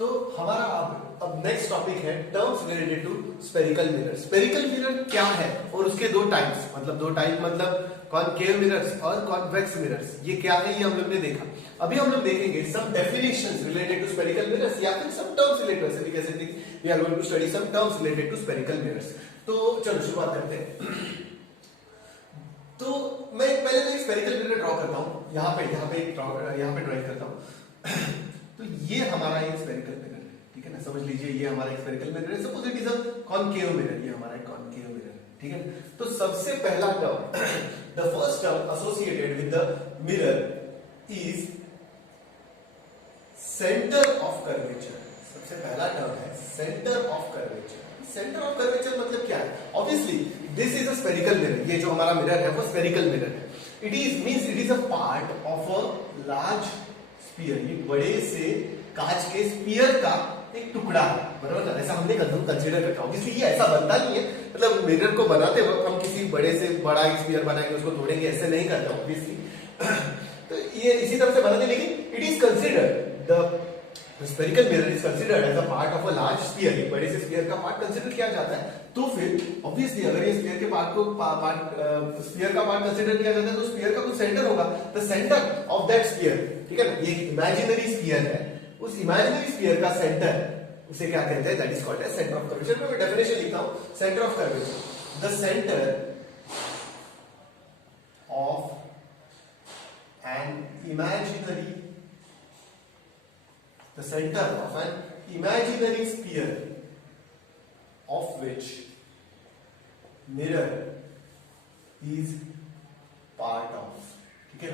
तो हमारा अब नेक्स्ट टॉपिक है terms related to spherical mirror. Spherical mirror क्या है और उसके दो टाइप्स, मतलब दो टाइप मतलब कॉनकेव मिरर्स और कॉन्वेक्स मिरर्स, ये क्या है ये हम लोग ने देखा। अभी हम लोग देखेंगे some definitions related to spherical mirrors या फिर सम टर्म्स रिलेटेड, वैसे भी कह सकते हैं we are going to study some terms related to spherical mirrors. तो चलो शुरुआत करते हैं। तो मैं पहले तो एक स्फेरिकल मिरर ड्रॉ करता हूं, यहाँ पे ड्राइंग करता हूं। तो ये हमारा एक स्फेरिकल मिरर है, ठीक है ना, समझ लीजिए ये हमारा एक स्फेरिकल मिरर है। Suppose it is a concave mirror, ये हमारा एक कॉनकेव मिरर, ठीक है। तो सबसे पहला term, the first term associated with the mirror is centre of curvature. सबसे पहला टर्म है centre of curvature. Centre of curvature मतलब क्या है? Obviously this is a spherical mirror, ये जो हमारा मिरर है वो स्फेरिकल मिरर है। It is a part of a large sphere, ये बड़े से कांच के स्फीयर का एक टुकड़ा है, बराबर ना, ऐसा हमने कंसीडर करता। ऑब्वियसली ये ऐसा बनता नहीं है, मतलब मिरर को बनाते वक्त हम किसी बड़े से बड़ा एक स्फीयर बनाएंगे उसको तोड़ेंगे, ऐसे नहीं करते ऑब्वियसली। तो ये इसी तरह से बनाते, लेकिन it is considered the spherical mirror is considered as a part of a large sphere, एक बड़े से स्फीयर का पार्ट कंसीडर किया जाता है। तो फिर ऑब्वियसली अगर ये स्फीयर के पार्ट को स्फीयर का पार्ट कंसीडर किया जाता है तो स्फीयर का कुछ सेंटर होगा, the centre of that sphere, ठीक है ना, ये इमेजिनरी स्फीयर है, उस इमेजिनरी स्फीयर का सेंटर उसे क्या कहते हैं? That is called as centre of curvature. मैं डेफिनेशन लिखता हूं, centre of curvature, the centre of an imaginary the center of an imaginary sphere of which mirror is part of, ठीक है,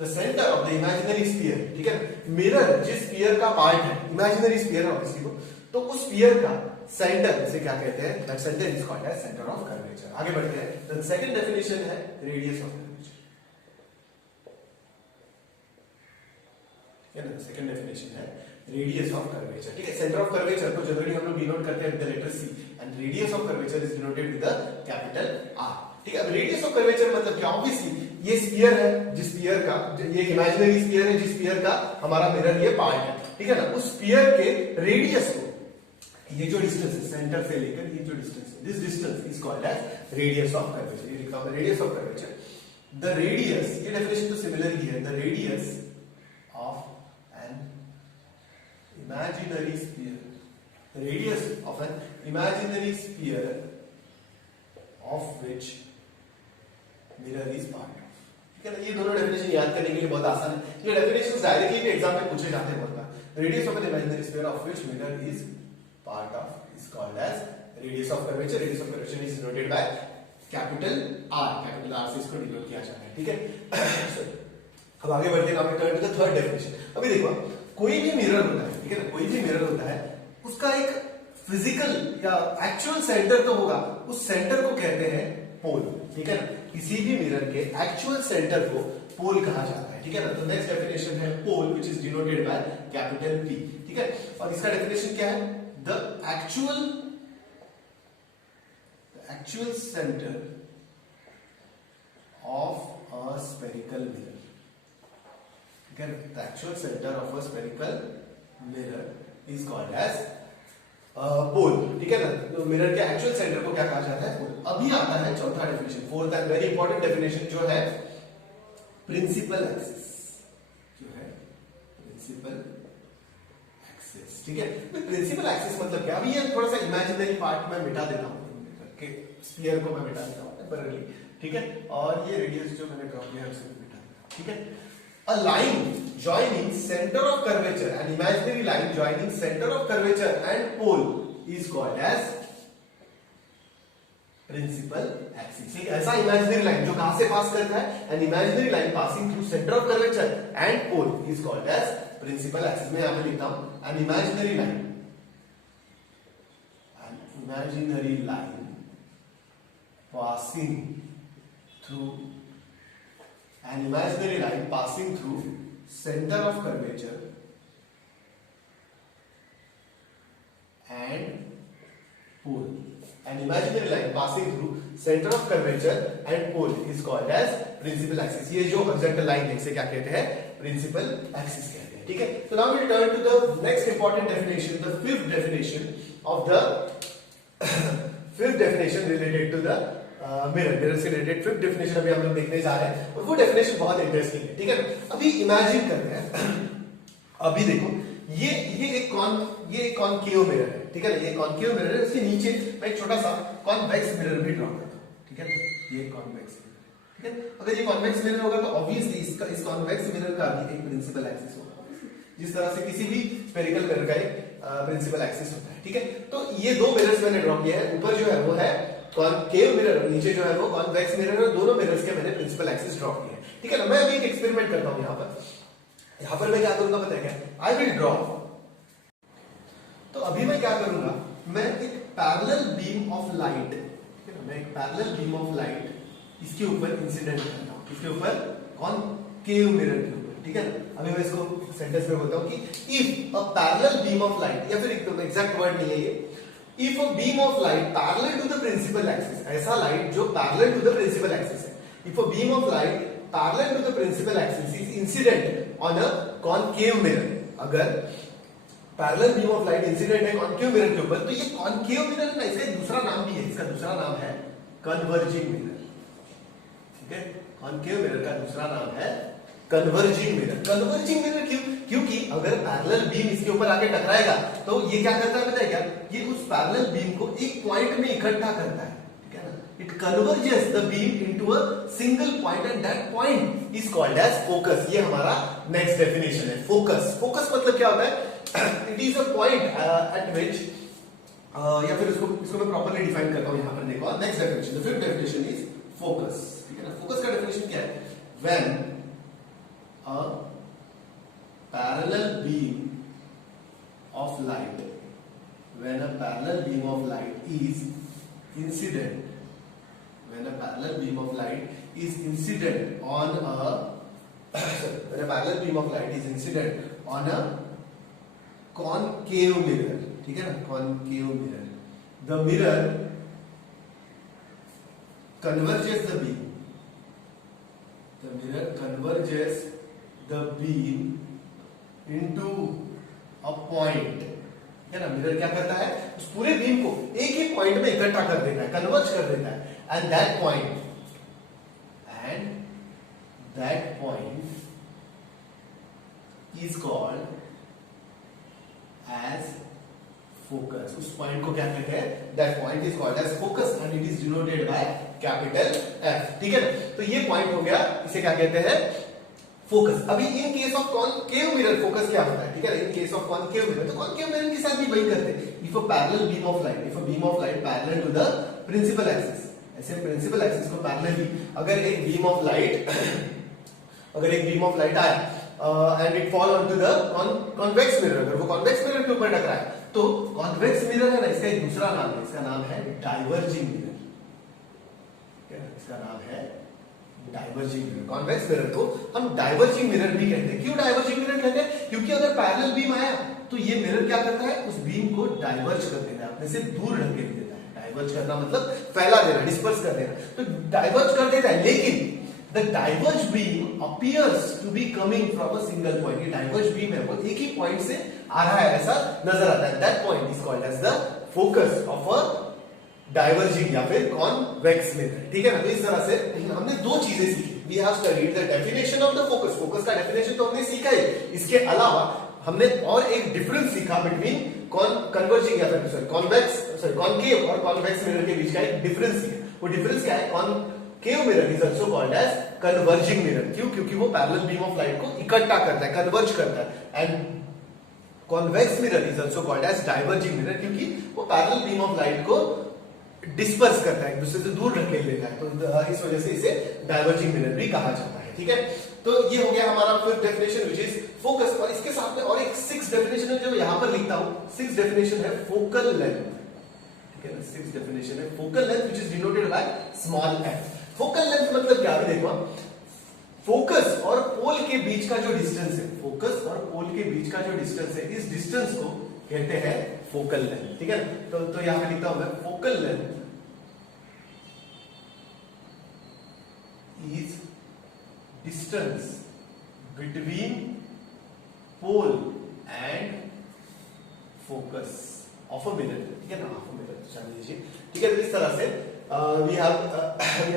the center of the imaginary sphere, ठीक है, mirror जिस sphere का part है, इमेजिनरी स्फीयर ऑब्वियसली वो, तो उस स्फीयर का सेंटर से क्या कहते हैं? That centre is called as centre of curvature. आगे बढ़ते हैं। द सेकंड डेफिनेशन है रेडियस ऑफ कर्वेचर, ठीक है ना, सेकंड डेफिनेशन है रेडियस ऑफ कर्वेचर, ठीक है। सेंटर ऑफ कर्वेचर को जनरली हम लोग डिनोट करते हैं with the letter C and radius of curvature is denoted with the capital R, ठीक है। अब रेडियस ऑफ कर्वेचर मतलब क्या? ऑब्वियसली ये स्फीयर है, जिस स्फीयर का, ये इमेजिनरी स्फीयर है जिस स्फीयर का हमारा मिरर ये पार्ट है, ठीक है ना, उस स्फीयर के रेडियस को, ये जो डिस्टेंस है सेंटर से लेकर ये जो डिस्टेंस है, this distance is called as radius of curvature. ये लिखा हुआ है radius of curvature. The radius, ये डेफिनेशन तो सिमिलर ही है, the radius of imaginary sphere, the radius of an imaginary sphere of which mirror is part of, ठीक है ना। ये दोनों डेफिनेशन याद करने के लिए बहुत आसान है। ये डेफिनेशंस डायरेक्टली भी एग्जाम में पूछे जाते हैं बहुत बार। Radius of an imaginary sphere of which mirror is part of is called as radius of curvature. Radius of curvature is denoted by capital R से इसको डिनोट किया जाता है, ठीक है। अब आगे बढ़ते हैं, now turn to the third definition. अभी देखो, कोई भी मिरर होता है, ठीक है ना, कोई भी मिरर होता है, उसका एक फिजिकल या एक्चुअल सेंटर तो होगा, उस सेंटर को कहते हैं पोल, ठीक है ना। किसी भी मिरर के एक्चुअल सेंटर को पोल कहा जाता है, ठीक है ना। तो नेक्स्ट डेफिनेशन है pole which is denoted by capital P, ठीक है। और इसका डेफिनेशन क्या है? The actual centre of a spherical mirror, the actual center of a spherical mirror is called as pole, ठीक है ना। तो मिरर के एक्चुअल सेंटर को क्या कहा जाता है? पोल। अभी आता है चौथा definition, fourth and very important definition, जो है प्रिंसिपल एक्सिस, जो है प्रिंसिपल एक्सिस, ठीक है। प्रिंसिपल एक्सिस मतलब क्या? अभी ये थोड़ा सा इमेजिनरी पार्ट में मिटा देता हूं, के स्फीयर को मैं मिटा देता हूं टेम्पररी, ठीक है, और ये रेडियस जो मैंने ड्रॉ किया है उसे मिटा देता हूं, ठीक है। A line joining center of curvature, an imaginary line joining center of curvature and pole is called as principal axis। एक ऐसा imaginary line जो कहां से पास करता है? An imaginary line passing through center of curvature and pole is called as principal axis। मैं यहां पे लिखता हूं an imaginary line passing through an imaginary line passing through center of curvature and pole. An imaginary line passing through center of curvature and pole is called as principal axis। ये जो horizontal line है इसे क्या कहते हैं? Principal axis कहते हैं, ठीक है। तो now we turn to the next important definition, the fifth definition of the fifth definition related to the mirror से रिलेटेड फिफ्थ डेफिनेशन अभी हम लोग देखने जा रहे हैं, और वो डेफिनेशन बहुत इंटरेस्टिंग है, ठीक है। अभी इमेजिन करते हैं, अभी देखो ये एक कॉनकेव मिरर है, ठीक है ना, ये कॉनकेव मिरर है, इसके नीचे मैं एक छोटा सा कॉन्वेक्स मिरर भी ड्रॉ करता हूं, ठीक है। ये कॉन्वेक्स मिरर, ठीक है। अगर ये कॉन्वेक्स मिरर होगा तो ऑब्वियसली इस कॉन्वेक्स मिरर का भी एक प्रिंसिपल एक्सिस होगा, जिस तरह से किसी भी स्फेरिकल मिरर का एक प्रिंसिपल एक्सिस होता है, ठीक है। तो ये दो मिरर्स मैंने ड्रॉ किया है, ऊपर जो है वो है कॉनकेव मिरर और नीचे जो है वो कॉन्वेक्स मिरर है, दोनों मिरर्स के मैंने प्रिंसिपल एक्सिस ड्रॉ किए हैं, ठीक है ना। मैं अभी एक एक्सपेरिमेंट करता हूं यहां पर मैं क्या करूंगा पता है क्या, आई विल ड्रॉ, तो अभी मैं क्या करूंगा, मैं एक पैरेलल बीम ऑफ लाइट, ठीक है ना, मैं एक पैरेलल बीम ऑफ लाइट इसके ऊपर इंसिडेंट करता हूं, इसके ऊपर कॉनकेव मिरर के ऊपर, ठीक है ना। अभी मैं इसको सेंटेंस में बोलता हूं कि if a parallel beam of light, या फिर एकदम एग्जैक्ट वर्ड नहीं है ये, if a beam of light parallel to the principal axis, ऐसा लाइट जो parallel to the principal axis है, if a beam of light parallel to the principal axis is incident on a concave mirror, अगर parallel beam of light incident है concave mirror के ऊपर, तो ये concave mirror ना, इसका दूसरा नाम भी है, इसका दूसरा नाम है कन्वर्जिंग मिरर, ठीक है। कॉनकेव मिरर का दूसरा नाम है कन्वर्जिंग मिरर। कन्वर्जिंग मिरर क्यों? क्योंकि अगर पैरेलल बीम इसके ऊपर आके टकराएगा तो ये क्या करता है पता है क्या, ये उस पैरेलल बीम को एक पॉइंट में इकट्ठा करता है, ठीक है ना। It converges the beam into a single point and that point is called as focus. ये हमारा नेक्स्ट डेफिनेशन है, फोकस। फोकस मतलब क्या होता है, it is a point at which, या फिर इसको मैं प्रॉपर्ली डिफाइन करता हूं, यहां पर देखो next definition, the fifth definition is focus, ठीक है ना। फोकस का डेफिनेशन क्या है, when a parallel beam of light, when a parallel beam of light is incident, when a parallel beam of light is incident on a when a parallel beam of light is incident on a concave mirror, ठीक है ना, concave mirror, the mirror converges the beam, the mirror converges the beam into a point, है ना। Mirror क्या करता है, उस पूरे बीम को एक ही पॉइंट में इकट्ठा कर देता है, कन्वर्ज कर देता है, and that point is called as focus। उस पॉइंट को क्या कहते हैं, that point is called as focus and it is denoted by capital F, ठीक है ना। तो ये पॉइंट हो गया, इसे क्या कहते हैं, फोकस। अभी in case of concave mirror focus क्या होता है, ठीक है, in case of concave mirror, तो कॉनकेव मिरर के साथ भी वही करते हैं, if a parallel beam of light, if a beam of light parallel to the principal axis, ऐसे प्रिंसिपल एक्सिस को पैरेलली अगर एक बीम ऑफ लाइट अगर एक बीम ऑफ लाइट आया and it fall on to the convex mirror, अगर वो convex mirror के ऊपर टकराए, तो कॉन्वेक्स मिरर है ना, इसका एक दूसरा नाम है, इसका नाम है डाइवर्जिंग मिरर, इसका नाम है डाइवर्जिंग मिरर। कॉन्वेक्स मिरर को हम डाइवर्जिंग मिरर भी कहते हैं। क्यों डाइवर्जिंग मिरर कहते हैं, क्योंकि अगर पैरेलल बीम आया तो ये मिरर क्या करता है, उस बीम को डाइवर्ज कर देता है, अपने से दूर ढकेल देता है। डाइवर्ज करना मतलब फैला देना, डिस्पर्स कर देना, तो डाइवर्ज कर देता है, लेकिन the diverged beam appears to be coming from a single point। ये diverged beam है, वो एक ही पॉइंट से आ रहा है, ऐसा नजर आता है, that point is called as the focus of a diverging या फिर convex mirror, ठीक है ना। तो इस तरह से हमने दो चीजें सीखी, we have studied the definition of the focus, focus का definition तो हमने सीखा ही, इसके अलावा हमने और एक डिफरेंस सीखा बिटवीन कन्वर्जिंग या फिर कॉनकेव और कॉन्वेक्स मिरर के बीच का एक डिफरेंस है। वो डिफरेंस क्या है, concave mirror is also called as converging mirror. क्यों? क्योंकि वो पैरेलल बीम ऑफ लाइट को इकट्ठा करता है, कन्वर्ज करता है, and convex mirror is also called as diverging mirror, क्योंकि वो पैरेलल बीम ऑफ लाइट को डिस्पर्स करता है, एक दूसरे से दूर ढकेल देता है, तो इस वजह से इसे डाइवर्जिंग मिरर भी कहा जाता है, ठीक है। तो ये हो गया हमारा fifth definition which is focus, और इसके साथ में और एक सिक्स डेफिनेशन है जो यहां पर लिखता हूं। सिक्स डेफिनेशन है फोकल लेंथ, ठीक है ना। सिक्स डेफिनेशन है focal length which is denoted by small f। Focal length मतलब क्या, अभी देखो, फोकस और पोल के बीच का जो डिस्टेंस है, फोकस और पोल के बीच का जो डिस्टेंस है, इस डिस्टेंस को कहते हैं फोकल लेंथ, ठीक है। तो यहां पे लिखता हूं मैं, focal length is distance between pole and focus of a mirror, ठीक है ना, ऑफ अ मिरर जान लीजिए, ठीक है। तो इस तरह से we have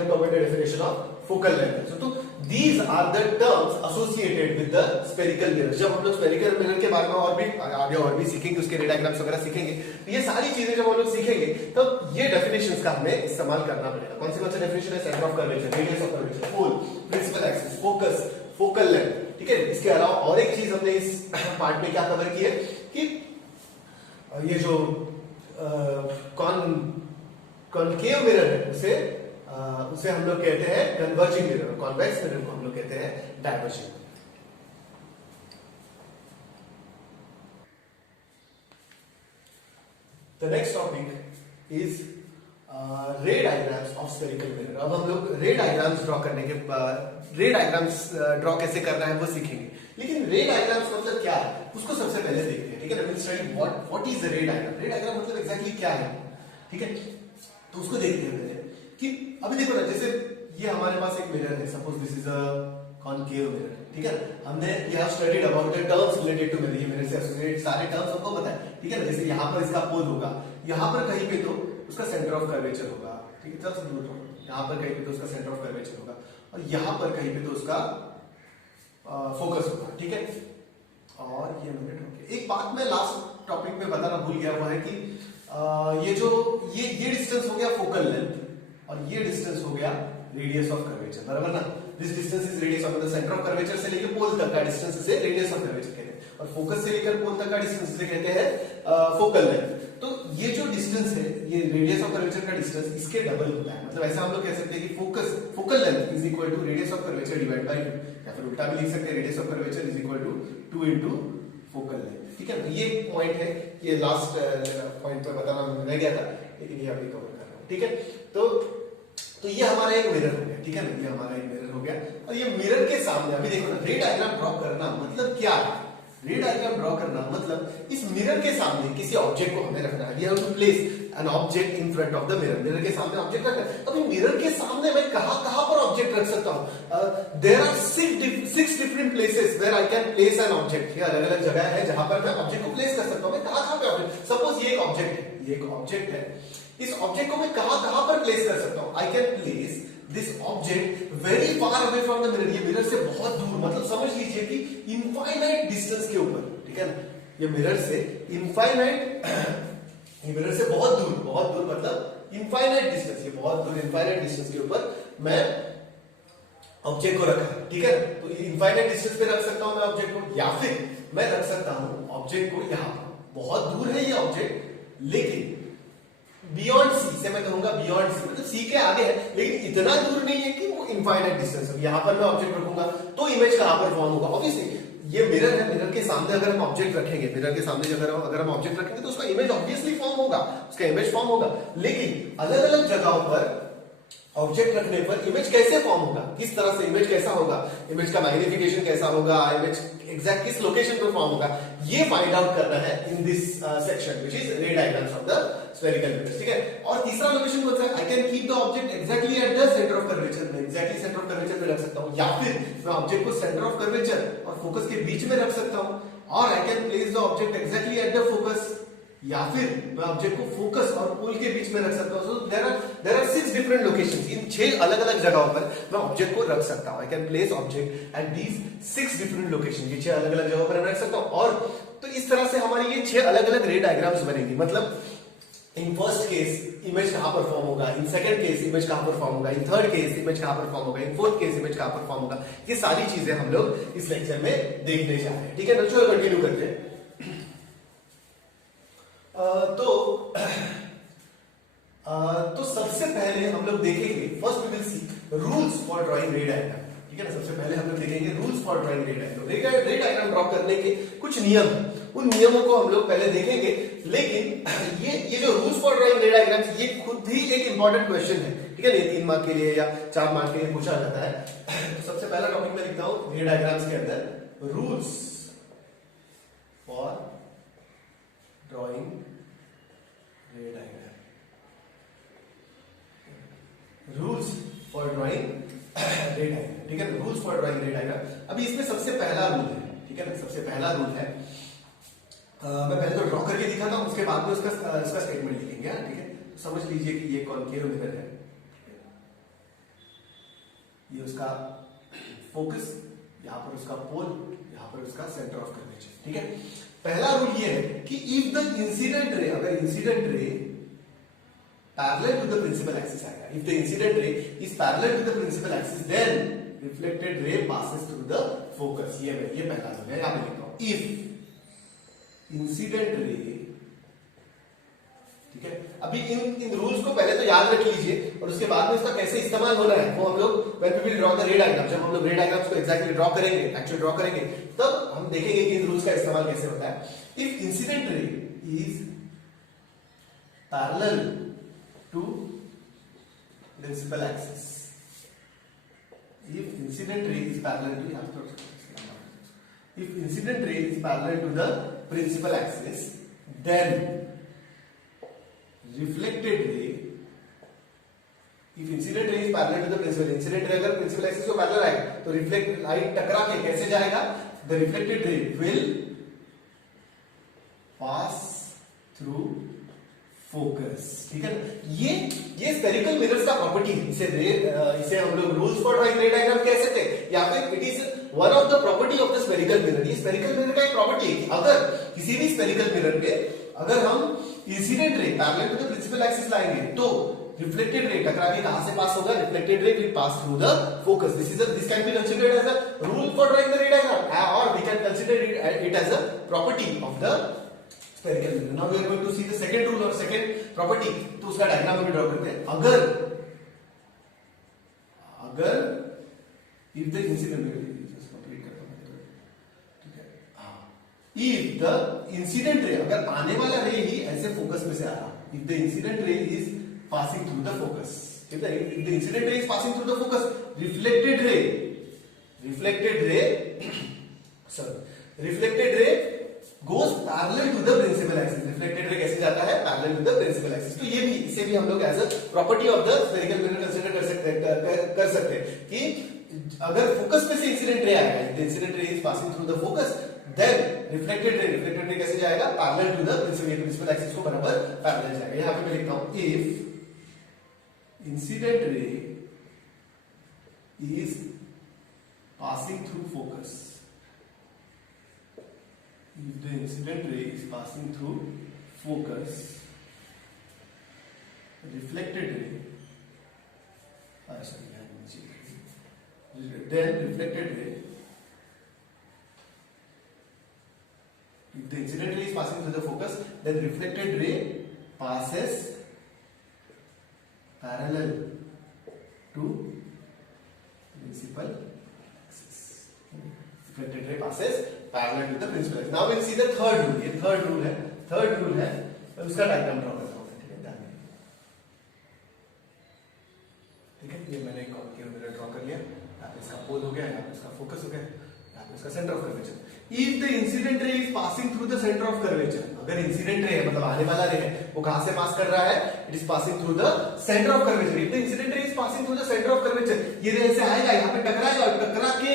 covered the definition of focal length. So these are the terms associated with the spherical mirror. जब हम लोग spherical mirror के बारे में और भी आगे और भी सीखेंगे, उसके रे डायग्राम्स वगैरह सीखेंगे, तो ये सारी चीजें जब हम लोग सीखेंगे तो ये डेफिनेशंस का हमें इस्तेमाल करना पड़ेगा। कौन सा डेफिनेशन है? Centre of curvature, radius of curvature, pole, principal axis, focus, focal length, ठीक है। इसके अलावा और एक चीज हमने इस पार्ट में क्या कवर की है कि ये जो कॉनकेव मिरर है उसे हम लोग कहते हैं कन्वर्जिंग मिरर, कॉन्वेक्स मिरर को हम लोग कहते हैं diverging. The next topic is रे डायग्राम्स ऑफ स्फेरिकल मिरर। अब हम लोग रे डायग्राम्स ड्रॉ करने के बाद रे डायग्राम्स ड्रॉ कैसे करना है वो सीखेंगे, लेकिन रे डायग्राम्स मतलब क्या है उसको सबसे पहले देखते हैं, ठीक है। Will study what is the ray diagram. Ray diagram मतलब एग्जैक्टली क्या है, ठीक है, तो उसको देखते हैं पहले कि अभी देखो ना, जैसे ये हमारे पास एक मिरर है, suppose this is a concave mirror, ठीक है। हमने we have studied about the terms related to mirror, ये मिरर से एसोसिएटेड सारे टर्म्स हमको पता है, ठीक है ना। जैसे यहाँ पर इसका पोल होगा, यहाँ पर कहीं पे तो उसका सेंटर ऑफ कर्वेचर होगा, ठीक है, जस्ट दूर हो, यहाँ पर कहीं पे तो उसका सेंटर ऑफ कर्वेचर होगा और यहाँ पर कहीं पे तो उसका फोकस होगा, ठीक है। और ये मिनट हो गया। एक बात मैं लास्ट टॉपिक में बताना भूल गया, वो है कि ये जो ये डिस्टेंस हो गया फोकल लेंथ और ये डिस्टेंस हो गया रेडियस ऑफ कर्वेचर, बराबर ना। This distance is radius of the centre of curvature से लेकर पोल तक का डिस्टेंस से रेडियस ऑफ कर्वेचर कहते हैं, और फोकस से लेकर पोल तक का डिस्टेंस से कहते हैं फोकल लेंथ। तो ये जो डिस्टेंस है, ये रेडियस ऑफ कर्वेचर का डिस्टेंस इसके डबल होता है, मतलब ऐसा हम लोग कह सकते हैं कि focal length is equal to radius of curvature divide by 2, या फिर उल्टा भी लिख सकते हैं, radius of curvature is equal to 2 into focal length, ठीक है। तो ये पॉइंट है, ये लास्ट पॉइंट पे बताना रह गया था, लेकिन ये अभी कवर कर रहा हूं, ठीक है। तो ये हमारा एक मिरर हो गया, ठीक है ना, ये हमारा एक मिरर हो गया। और ये मिरर के सामने अभी देखो ना, रे डायग्राम ड्रॉ करना मतलब क्या है? रे डायग्राम ड्रॉ करना मतलब इस मिरर के सामने किसी ऑब्जेक्ट को हमें रखना है। We have to place an object in front of the mirror, mirror के सामने ऑब्जेक्ट रखना है। अभी मिरर के सामने मैं कहां पर ऑब्जेक्ट रख सकता हूं? There are 6 different places where I can place an object. ये अलग अलग जगह है जहां पर मैं ऑब्जेक्ट को प्लेस कर सकता हूं। मैं कहां पे ऑब्जेक्ट, सपोज ये एक ऑब्जेक्ट है, ये एक ऑब्जेक्ट है, इस ऑब्जेक्ट को मैं कहां पर प्लेस कर सकता हूं? आई can place this object very far away from the mirror, ये मिरर से बहुत दूर, मतलब समझ लीजिए कि इनफाइनाइट डिस्टेंस के ऊपर, ठीक है ना। ये मिरर से इनफाइनाइट, ये मिरर से बहुत दूर मतलब इनफाइनाइट डिस्टेंस, ये बहुत दूर इनफाइनाइट डिस्टेंस के ऊपर मैं ऑब्जेक्ट को रखा, ठीक है। तो इनफाइनाइट डिस्टेंस पे रख सकता हूं मैं ऑब्जेक्ट को, या फिर मैं रख सकता हूं ऑब्जेक्ट को यहां पर। बहुत दूर है ये ऑब्जेक्ट, लेकिन बियॉन्ड सी से मैं कहूंगा, बियॉन्ड सी मतलब सी के आगे है, लेकिन इतना दूर नहीं है कि वो इनफाइनाइट डिस्टेंस है। यहां पर मैं ऑब्जेक्ट रखूंगा तो इमेज कहां पर फॉर्म होगा? ऑब्वियसली ये मिरर है, मिरर के सामने अगर हम ऑब्जेक्ट रखेंगे, मिरर के सामने अगर हम ऑब्जेक्ट रखेंगे तो उसका इमेज ऑब्वियसली फॉर्म होगा, उसका इमेज फॉर्म होगा। लेकिन अलग अलग जगहों पर ऑब्जेक्ट रखने पर इमेज कैसे फॉर्म होगा, किस तरह से इमेज कैसा होगा, इमेज का मैग्निफिकेशन कैसा होगा, इमेज एग्जैक्ट किस लोकेशन पर फॉर्म होगा, ये फाइंड आउट करना है in this section which is रे diagrams of the spherical mirror, ठीक है। और तीसरा लोकेशन कौन सा है? I can keep the object exactly at the centre of curvature, मैं एग्जैक्टली सेंटर ऑफ कर्वेचर पे रख सकता हूं, या फिर मैं ऑब्जेक्ट को सेंटर ऑफ कर्वेचर और फोकस के बीच में रख सकता हूं, और आई can place the object exactly at the focus, या फिर मैं ऑब्जेक्ट को फोकस और पोल के बीच में रख सकता हूं। So there are 6 different locations, इन 6 अलग अलग जगहों पर मैं ऑब्जेक्ट को रख सकता हूं। आई can place object at these 6 different location, ये 6 अलग अलग जगहों पर मैं रख सकता हूं। और तो इस तरह से हमारी ये 6 अलग अलग रे डायग्राम्स बनेंगी। मतलब इन फर्स्ट केस इमेज कहां पर फॉर्म होगा, इन सेकंड केस इमेज कहां पर फॉर्म होगा, इन थर्ड केस इमेज कहां पर फॉर्म होगा, इन फोर्थ केस इमेज कहां पर फॉर्म होगा, ये सारी चीजें हम लोग इस लेक्चर में देखने जा रहे हैं, ठीक है। चलो कंटिन्यू करते हैं। तो सबसे पहले हम लोग देखेंगे, first we will see rules for drawing ray diagram, ठीक है ना। सबसे पहले हम लोग देखेंगे rules for drawing ray diagram. Ray diagram draw करने के कुछ नियम, उन नियमों को हम लोग पहले देखेंगे। लेकिन ये जो rules for drawing ray diagram, ये खुद ही एक इंपॉर्टेंट क्वेश्चन है, ठीक है ना। 3 मार्क के लिए या 4 मार्क के लिए पूछा जाता है। तो सबसे पहला टॉपिक मैं लिखता हूं रे डायग्राम्स के अंदर, rules for drawing ray diagram, rules for drawing ray diagram, ठीक है। Rules rules for drawing ray diagram. अभी इसमें सबसे पहला रूल है, ठीक है ना, सबसे पहला रूल है, मैं पहले तो ड्रॉ करके दिखाता हूं, उसके बाद में उसका स्टेटमेंट लिखेंगे, ठीक है। तो समझ लीजिए कि ये कॉनकेव मिरर है, ये उसका फोकस, यहां पर उसका पोल, यहां पर उसका सेंटर ऑफ कर्वेचर, ठीक है। पहला रूल ये है कि इफ द इंसिडेंट रे, अगर incident ray parallel to the principal axis आएगा, if the incident ray is parallel to the principal axis then reflected ray passes through the focus. ये पहला रूल है, यहां पे लिखता हूं इफ इंसिडेंट रे, ठीक है। अभी इन रूल्स को पहले तो याद रख लीजिए और उसके बाद में इसका कैसे इस्तेमाल होना है वो हम लोग when we will draw the ray diagram, जब हम लोग रे डायग्राम्स को एग्जैक्टली ड्रॉ करेंगे, एक्चुअली ड्रॉ करेंगे, तब हम देखेंगे कि इन रूल्स का इस्तेमाल कैसे होता है। If incident ray is parallel to principal axis, if incident ray is parallel to, if incident ray is parallel to the principal axis, then reflected ray, if incident ray is parallel to the principal, incident ray अगर principal axis को parallel आएगा तो reflect light टकरा के कैसे जाएगा, the reflected ray will pass through focus, ठीक है ना। ये स्फेरिकल मिरर्स का प्रॉपर्टी है, इसे हम लोग rules for drawing ray diagram कह सकते हैं, या फिर it is one of the property of the spherical mirror. ये स्फेरिकल मिरर का एक प्रॉपर्टी है कि अगर किसी भी स्फेरिकल मिरर पे अगर हम incident ray parallel to the principal axis लाएंगे तो रिफ्लेक्टेड रे टकरा के कहां से पास होगा, reflected ray will pass through the focus. This can be considered as a rule for drawing the ray diagram और we can consider it as a property of the spherical mirror. Now we are going to see the second rule or second property. तो उसका diagram भी draw करते हैं। अगर if the incident ray, just complete करता हूं, ठीक है, if the incident ray, अगर आने वाला रे ही ऐसे फोकस में से आ रहा, if the incident ray is passing through the focus, ठीक है, if the incident ray is passing through the focus, reflected ray goes parallel to the principal axis. Reflected ray कैसे जाता है, parallel to the principal axis। तो ये भी, इसे भी हम लोग as a property of the spherical mirror consider कर सकते हैं कि अगर फोकस में से इंसिडेंट रे आएगा, if the incident ray is passing through the focus, then reflected ray कैसे जाएगा, parallel to the principal axis को बराबर पैरेलल जाएगा। यहाँ पे मैं लिखता हूं if incident ray is passing through focus, if the incident ray is passing through focus, reflected ray, then reflected ray, if the incident ray is passing through the focus, then reflected ray passes parallel to principal axis. Reflected ray passes parallel to the principal axis. Now we'll see the third rule. ये third rule है, तो उसका diagram draw करता हूं, ठीक है, ध्यान दें, ठीक है। ये मैंने कॉनकेव मिरर ड्रॉ कर लिया, यहाँ पे इसका पोल हो गया, यहाँ पे इसका फोकस हो गया, यहाँ पे इसका centre of curvature. If the incident ray is passing through the center of curvature, अगर इंसिडेंट रे है मतलब आने वाला रे है, वो कहां से पास कर रहा है, it is passing through the centre of curvature. If the incident ray is passing through the center of curvature, ये रे ऐसे आएगा, यहाँ पे टकराएगा, टकरा के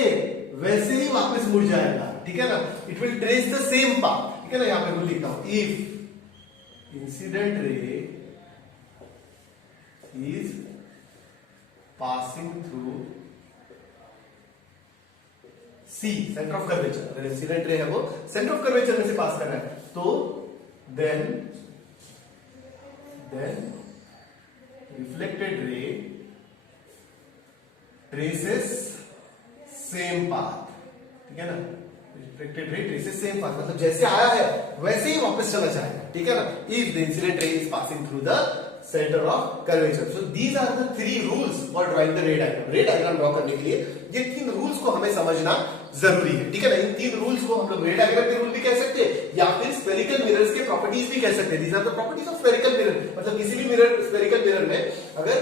वैसे ही वापस मुड़ जाएगा, ठीक है ना। It will trace the same path, ठीक है ना। यहाँ पे मैं लिखता हूं if incident ray is passing through C, centre of curvature, अगर इंसिडेंट रे है वो सेंटर ऑफ कर्वेचर में से पास कर रहा है, तो then reflected ray traces same path, ठीक है ना। Reflected ray traces same path मतलब जैसे आया है वैसे ही वापस चला जाएगा, ठीक है ना। If the incident ray is passing through the centre of curvature. So these are the 3 rules for drawing the ray diagram. Ray diagram draw करने के लिए ये 3 रूल्स को हमें समझना जरूरी है, ठीक है ना। इन 3 रूल्स को हम लोग रे डायग्राम के रूल भी कह सकते हैं या फिर स्फेरिकल मिरर्स के प्रॉपर्टीज भी कह सकते हैं। These are the properties of spherical mirror, मतलब किसी भी मिरर, स्फेरिकल मिरर में अगर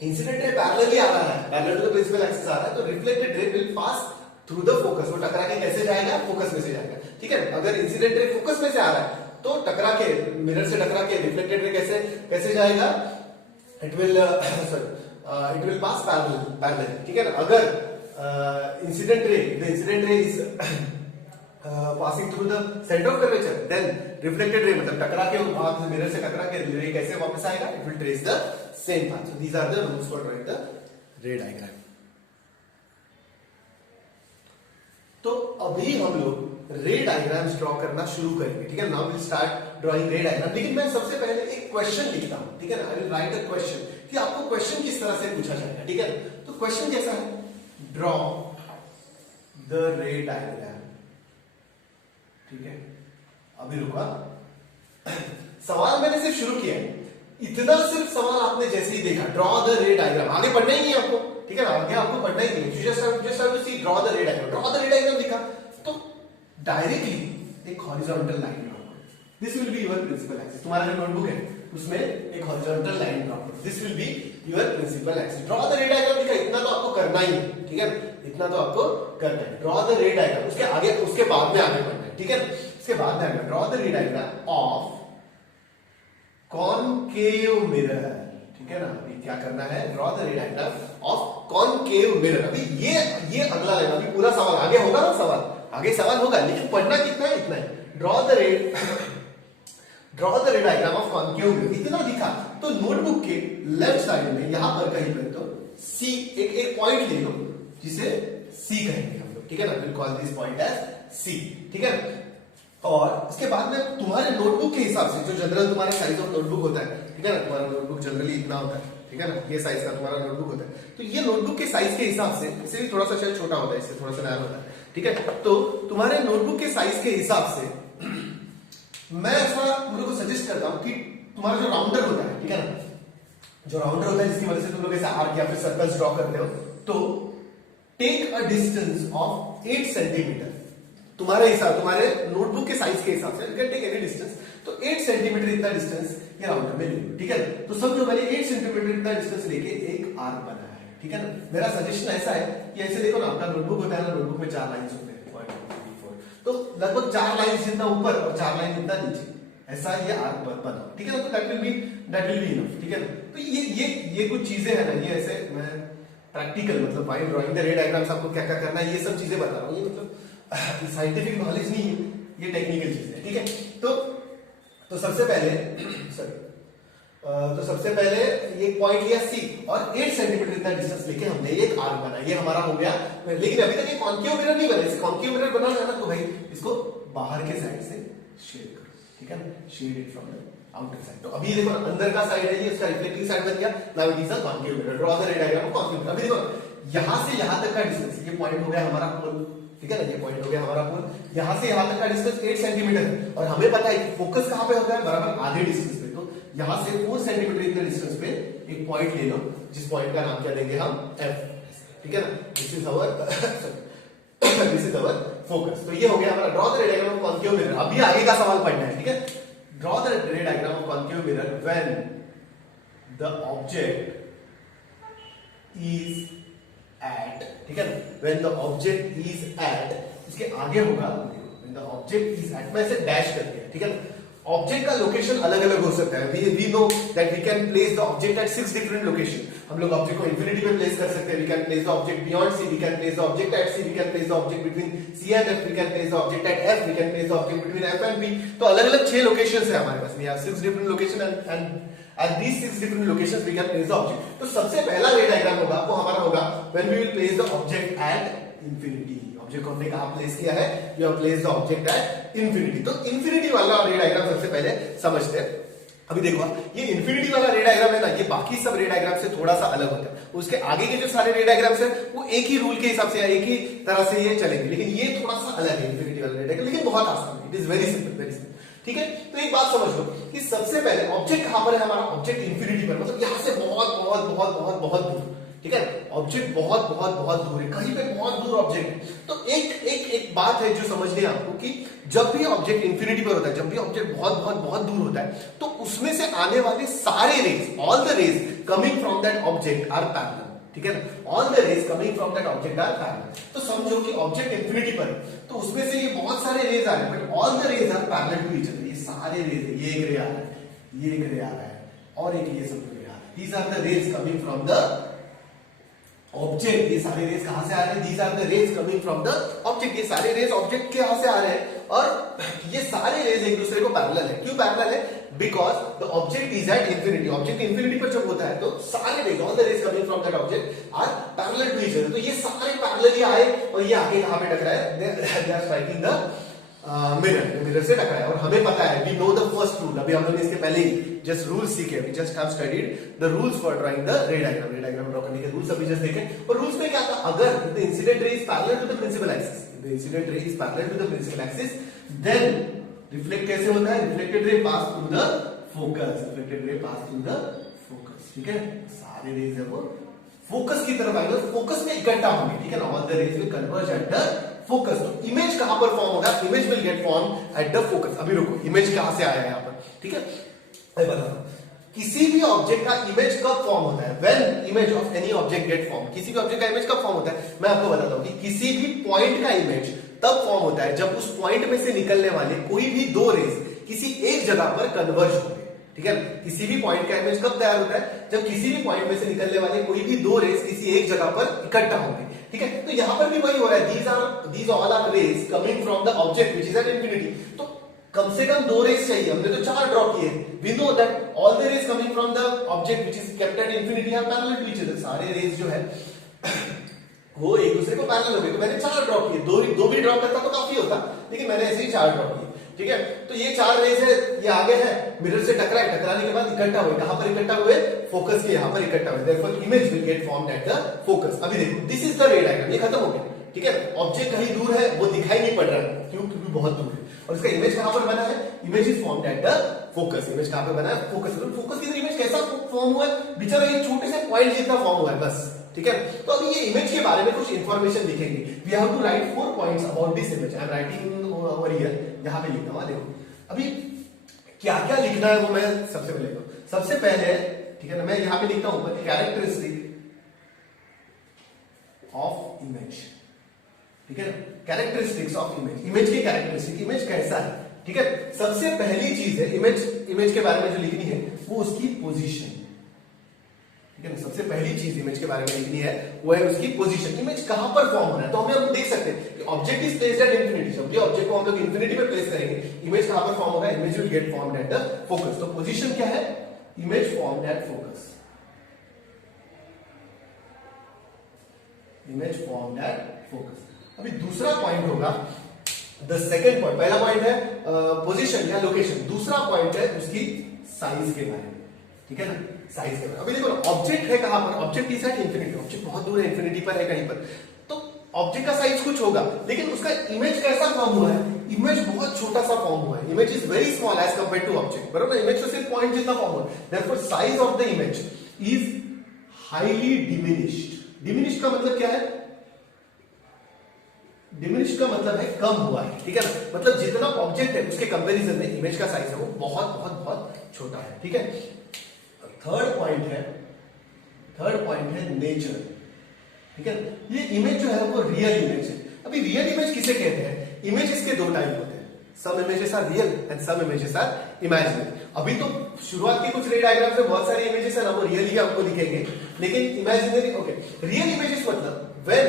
इंसिडेंट रे पैरेलली आ रहा है, parallel to the principal axis आ रहा है, तो reflected ray will pass through the focus. वो टकरा के कैसे जाएगा, फोकस में से जाएगा, ठीक है। अगर इंसिडेंट रे फोकस में से आ रहा है तो टकरा के, मिरर से टकरा के रिफ्लेक्टेड रे कैसे जाएगा, इट विल पास पैरेलल, ठीक है ना। अगर incident ray, the incident ray is passing through the center of curvature, then reflected ray मतलब टकरा के वहां से मिरर से टकरा के रे कैसे वापस आएगा, it will trace the same path. So these are the rules for drawing the ray diagram. तो अभी हम लोग रे डायग्राम्स ड्रॉ करना शुरू करेंगे, ठीक है. Now will start drawing ray diagram. लेकिन मैं सबसे पहले एक क्वेश्चन लिखता हूं, ठीक है ना. I will write a question कि आपको क्वेश्चन किस तरह से पूछा जाएगा, ठीक है. तो क्वेश्चन कैसा है, ड्रॉ द रे डायग्राम, ठीक है. अभी रुका, सवाल मैंने सिर्फ शुरू किया है, इतना सिर्फ सवाल आपने जैसे ही देखा ड्रॉ द रे डायग्राम, आगे पढ़ना ही नहीं आपको, ठीक है ना. आगे आपको पढ़ना ही नहीं, just have to see draw the ray diagram. Draw the ray diagram लिखा तो डायरेक्टली एक हॉरिजॉन्टल लाइन ड्रॉ करो. This will be your principal axis. तुम्हारा जो नोटबुक है उसमें एक हॉरिजॉन्टल लाइन ड्रॉ करो. This will be your principal axis. Draw the ray diagram लिखा, इतना तो आपको करना ही है, ठीक है. इतना तो आपको करना है. ड्रॉ द रे डायग्राम, उसके आगे उसके बाद में आगे बढ़ना है, ठीक है. इसके बाद में आगे draw the ray diagram of concave mirror, ठीक है ना. अभी क्या करना है, draw the ray diagram of concave mirror. अभी ये अगला लाइन, अभी पूरा सवाल आगे होगा ना, सवाल आगे सवाल होगा, लेकिन पढ़ना कितना है, इतना है. Draw the ray diagram of concave mirror. इतना दिखा तो नोटबुक के लेफ्ट साइड में यहां पर कहीं पर तो सी एक पॉइंट ले लो जिसे सी कहेंगे हम लोग, ठीक है ना. Will call this point as C, ठीक है. और इसके बाद में तुम्हारे नोटबुक के हिसाब से, जो जनरल तुम्हारा साइज ऑफ नोटबुक होता है, ठीक है ना. तुम्हारा नोटबुक जनरली इतना होता है, ठीक है ना. ये साइज का तुम्हारा नोटबुक होता है. तो ये नोटबुक के साइज के हिसाब से, इससे भी थोड़ा सा शायद छोटा होता है, इससे थोड़ा सा नया होता है, ठीक है. तो तुम्हारे नोटबुक के साइज के हिसाब से मैं ऐसा तुम लोग को सजेस्ट करता हूं कि तुम्हारा जो राउंडर होता है, ठीक है ना, जो राउंडर होता है जिसकी वजह से तुम लोग ऐसे आर्क या फिर सर्कल्स ड्रॉ करते हो, तो take a distance of 8 centimetre. तुम्हारे हिसाब, तुम्हारे नोटबुक के साइज के हिसाब से you can take any distance. तो 8 सेंटीमीटर इतना डिस्टेंस ये राउंडर में ले लो, ठीक है. तो समझो मैंने 8 सेंटीमीटर इतना डिस्टेंस लेके एक आर्क बनाया है, ठीक है ना. मेरा सजेशन ऐसा है कि ऐसे देखो ना, आपका नोटबुक होता है ना, नोटबुक में 4 लाइंस होते हैं, 1 2 3 4, तो लगभग 4 लाइंस जितना ऊपर और 4 लाइन जितना नीचे, ऐसा ये आर्क बनाओ, ठीक है ना. तो दैट विल बी इनफ, ठीक है ना. तो ये कुछ चीजें है ना, ये ऐसे मैं प्रैक्टिकल मतलब व्हाइल ड्राइंग द रे डायग्राम्स आपको क्या क्या करना है ये सब चीजें बता रहा हूँ. ये मतलब साइंटिफिक नॉलेज नहीं है, ये टेक्निकल चीज है, ठीक है. तो सबसे पहले ये पॉइंट लिया सी और 8 सेंटीमीटर इतना डिस्टेंस लेके हमने एक आर्क बनाया. ये हमारा हो गया. लेकिन अभी तक ये कॉन्केव मिरर नहीं बना. इसे कॉन्केव मिरर बनाना है ना, तो भाई इसको बाहर के साइड से शेड करो, ठीक है ना. Shade it from the outer side. तो अभी देखो अंदर का साइड है, ये उसका रिफ्लेक्टिंग साइड बन गया. Now it is a concave mirror. Draw the ray diagram of concave mirror. अभी देखो यहां से यहां तक का डिस्टेंस, ये पॉइंट हो गया हमारा पोल, ठीक है ना. ये पॉइंट हो गया हमारा पोल. यहां से यहां तक का डिस्टेंस 8 सेंटीमीटर है और हमें पता है कि फोकस कहां पे होता है, बराबर आधे डिस्टेंस पे. तो यहां से 4 सेंटीमीटर इतने डिस्टेंस पे एक पॉइंट ले लो, जिस पॉइंट का नाम क्या देंगे हम, एफ, ठीक है ना. This is our focus. तो ये हो गया हमारा draw the ray diagram of concave mirror. अभी आगे का सवाल पढ़ना है, ठीक है. Draw the ray diagram of concave mirror when the object is at, ठीक है ना. When the object is at, इसके आगे होगा when the object is at, मैं इसे डैश कर दिया, ठीक है ना. ऑब्जेक्ट का लोकेशन अलग अलग हो सकता है. We know that we can place the object at 6 different location. हम लोग ऑब्जेक्ट को इंफिनिटी पे प्लेस कर सकते हैं. We can place the object beyond C, we can place the object at C, we can place the object between C and F, we can place the object at F, we can place the object between F and B. तो अलग अलग 6 locations है हमारे पास. We have 6 different location and at these 6 different locations we can place the object. तो सबसे पहला रे डायग्राम होगा वो हमारा होगा when we will place the object at infinity. Object को हमने कहां प्लेस किया है, you have placed the object at infinity. तो infinity वाला रे डायग्राम सबसे पहले समझते हैं. अभी देखो ये इंफिनिटी वाला रे डायग्राम है ना, ये बाकी सब रे डायग्राम से थोड़ा सा अलग होता है. उसके आगे के जो सारे रे डायग्राम्स है वो एक ही रूल के हिसाब से, एक ही तरह से ये चलेंगे. लेकिन ये थोड़ा सा अलग है इंफिनिटी वाला रे डायग्राम, लेकिन बहुत आसान है. It is very simple, very simple, ठीक है. तो एक बात समझ लो कि सबसे पहले ऑब्जेक्ट कहां पर है हमारा, ऑब्जेक्ट इंफिनिटी पर, मतलब यहां से बहुत बहुत बहुत बहुत बहुत दूर, ठीक है. ऑब्जेक्ट बहुत बहुत बहुत दूर है, कहीं पे बहुत दूर ऑब्जेक्ट है. तो एक बात है जो समझनी है आपको कि जब भी ऑब्जेक्ट इंफिनिटी पर होता है, जब भी ऑब्जेक्ट बहुत बहुत बहुत दूर होता है, तो उसमें से आने वाले सारे rays, all the rays coming from that object are parallel, ठीक है ना. All the rays coming from that object are parallel. तो समझो कि ऑब्जेक्ट इंफिनिटी पर, तो उसमें से ये बहुत सारे रेज आ रहे हैं, but all the rays are parallel to each other. ये सारे रेज, ये एक रे आ रहा है, ये एक रे आ रहा है और एक ये सब रे आ रहा है. These are the rays coming from the object, ये सारे रेज कहां से आ रहे हैं? These are the rays coming from the object. ये सारे रेज ऑब्जेक्ट के यहां से आ रहे हैं और ये सारे रेज एक दूसरे को पैरेलल है। क्यों पैरेलल है? Because the object is at infinity. Object infinity पर जब होता है तो सारे rays, all the rays coming from that object are parallel to each other. तो ये सारे पैरेलली आए और ये आके कहां पे टकराए? They are striking the mirror से टकराया। और हमें पता है, we know the first rule. अभी हम लोग इसके पहले ही जस्ट रूल्स सीखे, we just have studied the rules for drawing the ray diagram. Ray diagram draw करने के रूल्स अभी जस्ट देखे। और रूल्स में क्या था? अगर the incident ray is parallel to the principal axis, the incident ray is parallel to the principal axis, then reflect कैसे होता है? Reflected ray pass through the focus, reflected ray pass through the focus. ठीक है, सारे raise है वो focus की तरफ आएंगे, फोकस में इकट्ठा होंगे। ठीक है ना, all the rays will converge at the focus. तो इमेज कहां पर फॉर्म होगा? Image will get form at the focus. अभी रुको, इमेज कहां से आया है यहां पर? ठीक है, मैं बता रहा हूं, किसी भी ऑब्जेक्ट का इमेज कब फॉर्म होता है? When image of any object get form. किसी भी ऑब्जेक्ट का इमेज कब फॉर्म होता है? मैं आपको बताता हूं कि किसी भी पॉइंट का इमेज तब फॉर्म होता है जब उस पॉइंट में से निकलने वाले कोई भी दो रेज किसी एक जगह पर कन्वर्ज होंगे। ठीक है, किसी भी पॉइंट का इमेज कब तैयार होता है? जब किसी भी पॉइंट में से निकलने वाले कोई भी दो रेज किसी एक जगह पर इकट्ठा होंगे। ठीक है, तो यहां पर भी वही हो रहा है, these all are rays coming from the object which is at infinity। तो कम से कम दो रेज चाहिए, हमने तो चार ड्रॉ किए। we know that all the rays coming from the object which is kept at infinity are parallel to each other। सारे raise जो है वो एक दूसरे को पैरेलल हो गए। तो मैंने चार ड्रॉ किए, दो भी ड्रॉ करता तो काफी होता, लेकिन मैंने ऐसे ही चार ड्रॉ किए। ठीक है, तो ये चार रेज है, ये आगे है, मिरर से टकराए, टकराने के बाद इकट्ठा हुए। कहां पर इकट्ठा हुए? फोकस के यहां पर इकट्ठा हुए। Therefore image will gate formed at the focus. अभी देखो, this is the ray diagram, ये खत्म हो गया। ठीक है, ऑब्जेक्ट कहीं दूर है, वो दिखाई नहीं पड़ रहा है। क्यों? क्योंकि बहुत दूर है। और इसका इमेज कहां पर बना है? Image is formed eight the focus. Image कहां पर बना है? फोकस। तो फोकस की इमेज कैसा फॉर्म हुआ है? बेचारा एक छोटे से पॉइंट जितना फॉर्म हुआ है बस। ठीक है, तो अभी ये इमेज के बारे में कुछ इंफॉर्मेशन लिखेंगे। We have to write 4 points about this image. I am writing over here, यहां पे लिखा हुआ देखो। अभी क्या क्या लिखना है वो मैं सबसे पहले लिखता हूं। सबसे पहले, ठीक है ना, मैं यहां पे लिखता हूं कैरेक्टरिस्टिक ऑफ इमेज। ठीक है, कैरेक्टरिस्टिक्स ऑफ इमेज। इमेज की कैरेक्टरिस्टिक, इमेज कैसा है? ठीक है, सबसे पहली चीज है इमेज के बारे में जो लिखनी है वो उसकी पोजीशन। ठीक है, सबसे पहली चीज इमेज के बारे में लिखनी है वो है उसकी पोजीशन। इमेज कहां पर फॉर्म हो रहा है? तो हम देख सकते हैं कि object is placed at infinity. जब ये ऑब्जेक्ट को हम लोग इंफिनिटी पे प्लेस करेंगे, इमेज कहां पर फॉर्म होगा? Image will gate formed at the focus. तो पोजीशन क्या है? Image formed at focus. Image formed at focus. अभी दूसरा पॉइंट होगा द सेकंड पॉइंट। पहला पॉइंट है पोजीशन या लोकेशन, दूसरा पॉइंट है उसकी साइज के बारे में। ठीक है ना, साइज के बारे में। अभी देखो, ऑब्जेक्ट है कहां पर? Object is at infinity. Object बहुत दूर है, इंफिनिटी पर है कहीं पर। तो ऑब्जेक्ट का साइज कुछ होगा, लेकिन उसका इमेज कैसा फॉर्म हुआ है? इमेज बहुत छोटा सा फॉर्म हुआ है। Image is very small as compare to object, बराबर। इमेज तो सिर्फ पॉइंट जितना फॉर्म हुआ है। Therefore size of the image is highly diminished. Diminished का मतलब क्या है? डिमिनिश्ड का मतलब है कम हुआ है। ठीक है ना, मतलब जितना ऑब्जेक्ट है उसके कंपैरिजन में इमेज का साइज है वो बहुत बहुत बहुत छोटा है। ठीक है, थर्ड पॉइंट है नेचर। ठीक है, ये इमेज जो है वो रियल इमेज है। अभी रियल इमेज किसे कहते हैं? इमेजेस के दो टाइप होते हैं, some images are real and some images are imaginary. अभी तो शुरुआत के कुछ रे डायग्राम में बहुत सारे इमेजेस है ना, वो रियल ही आपको दिखेंगे, लेकिन इमेजिनरी। ओके, रियल इमेजेस मतलब when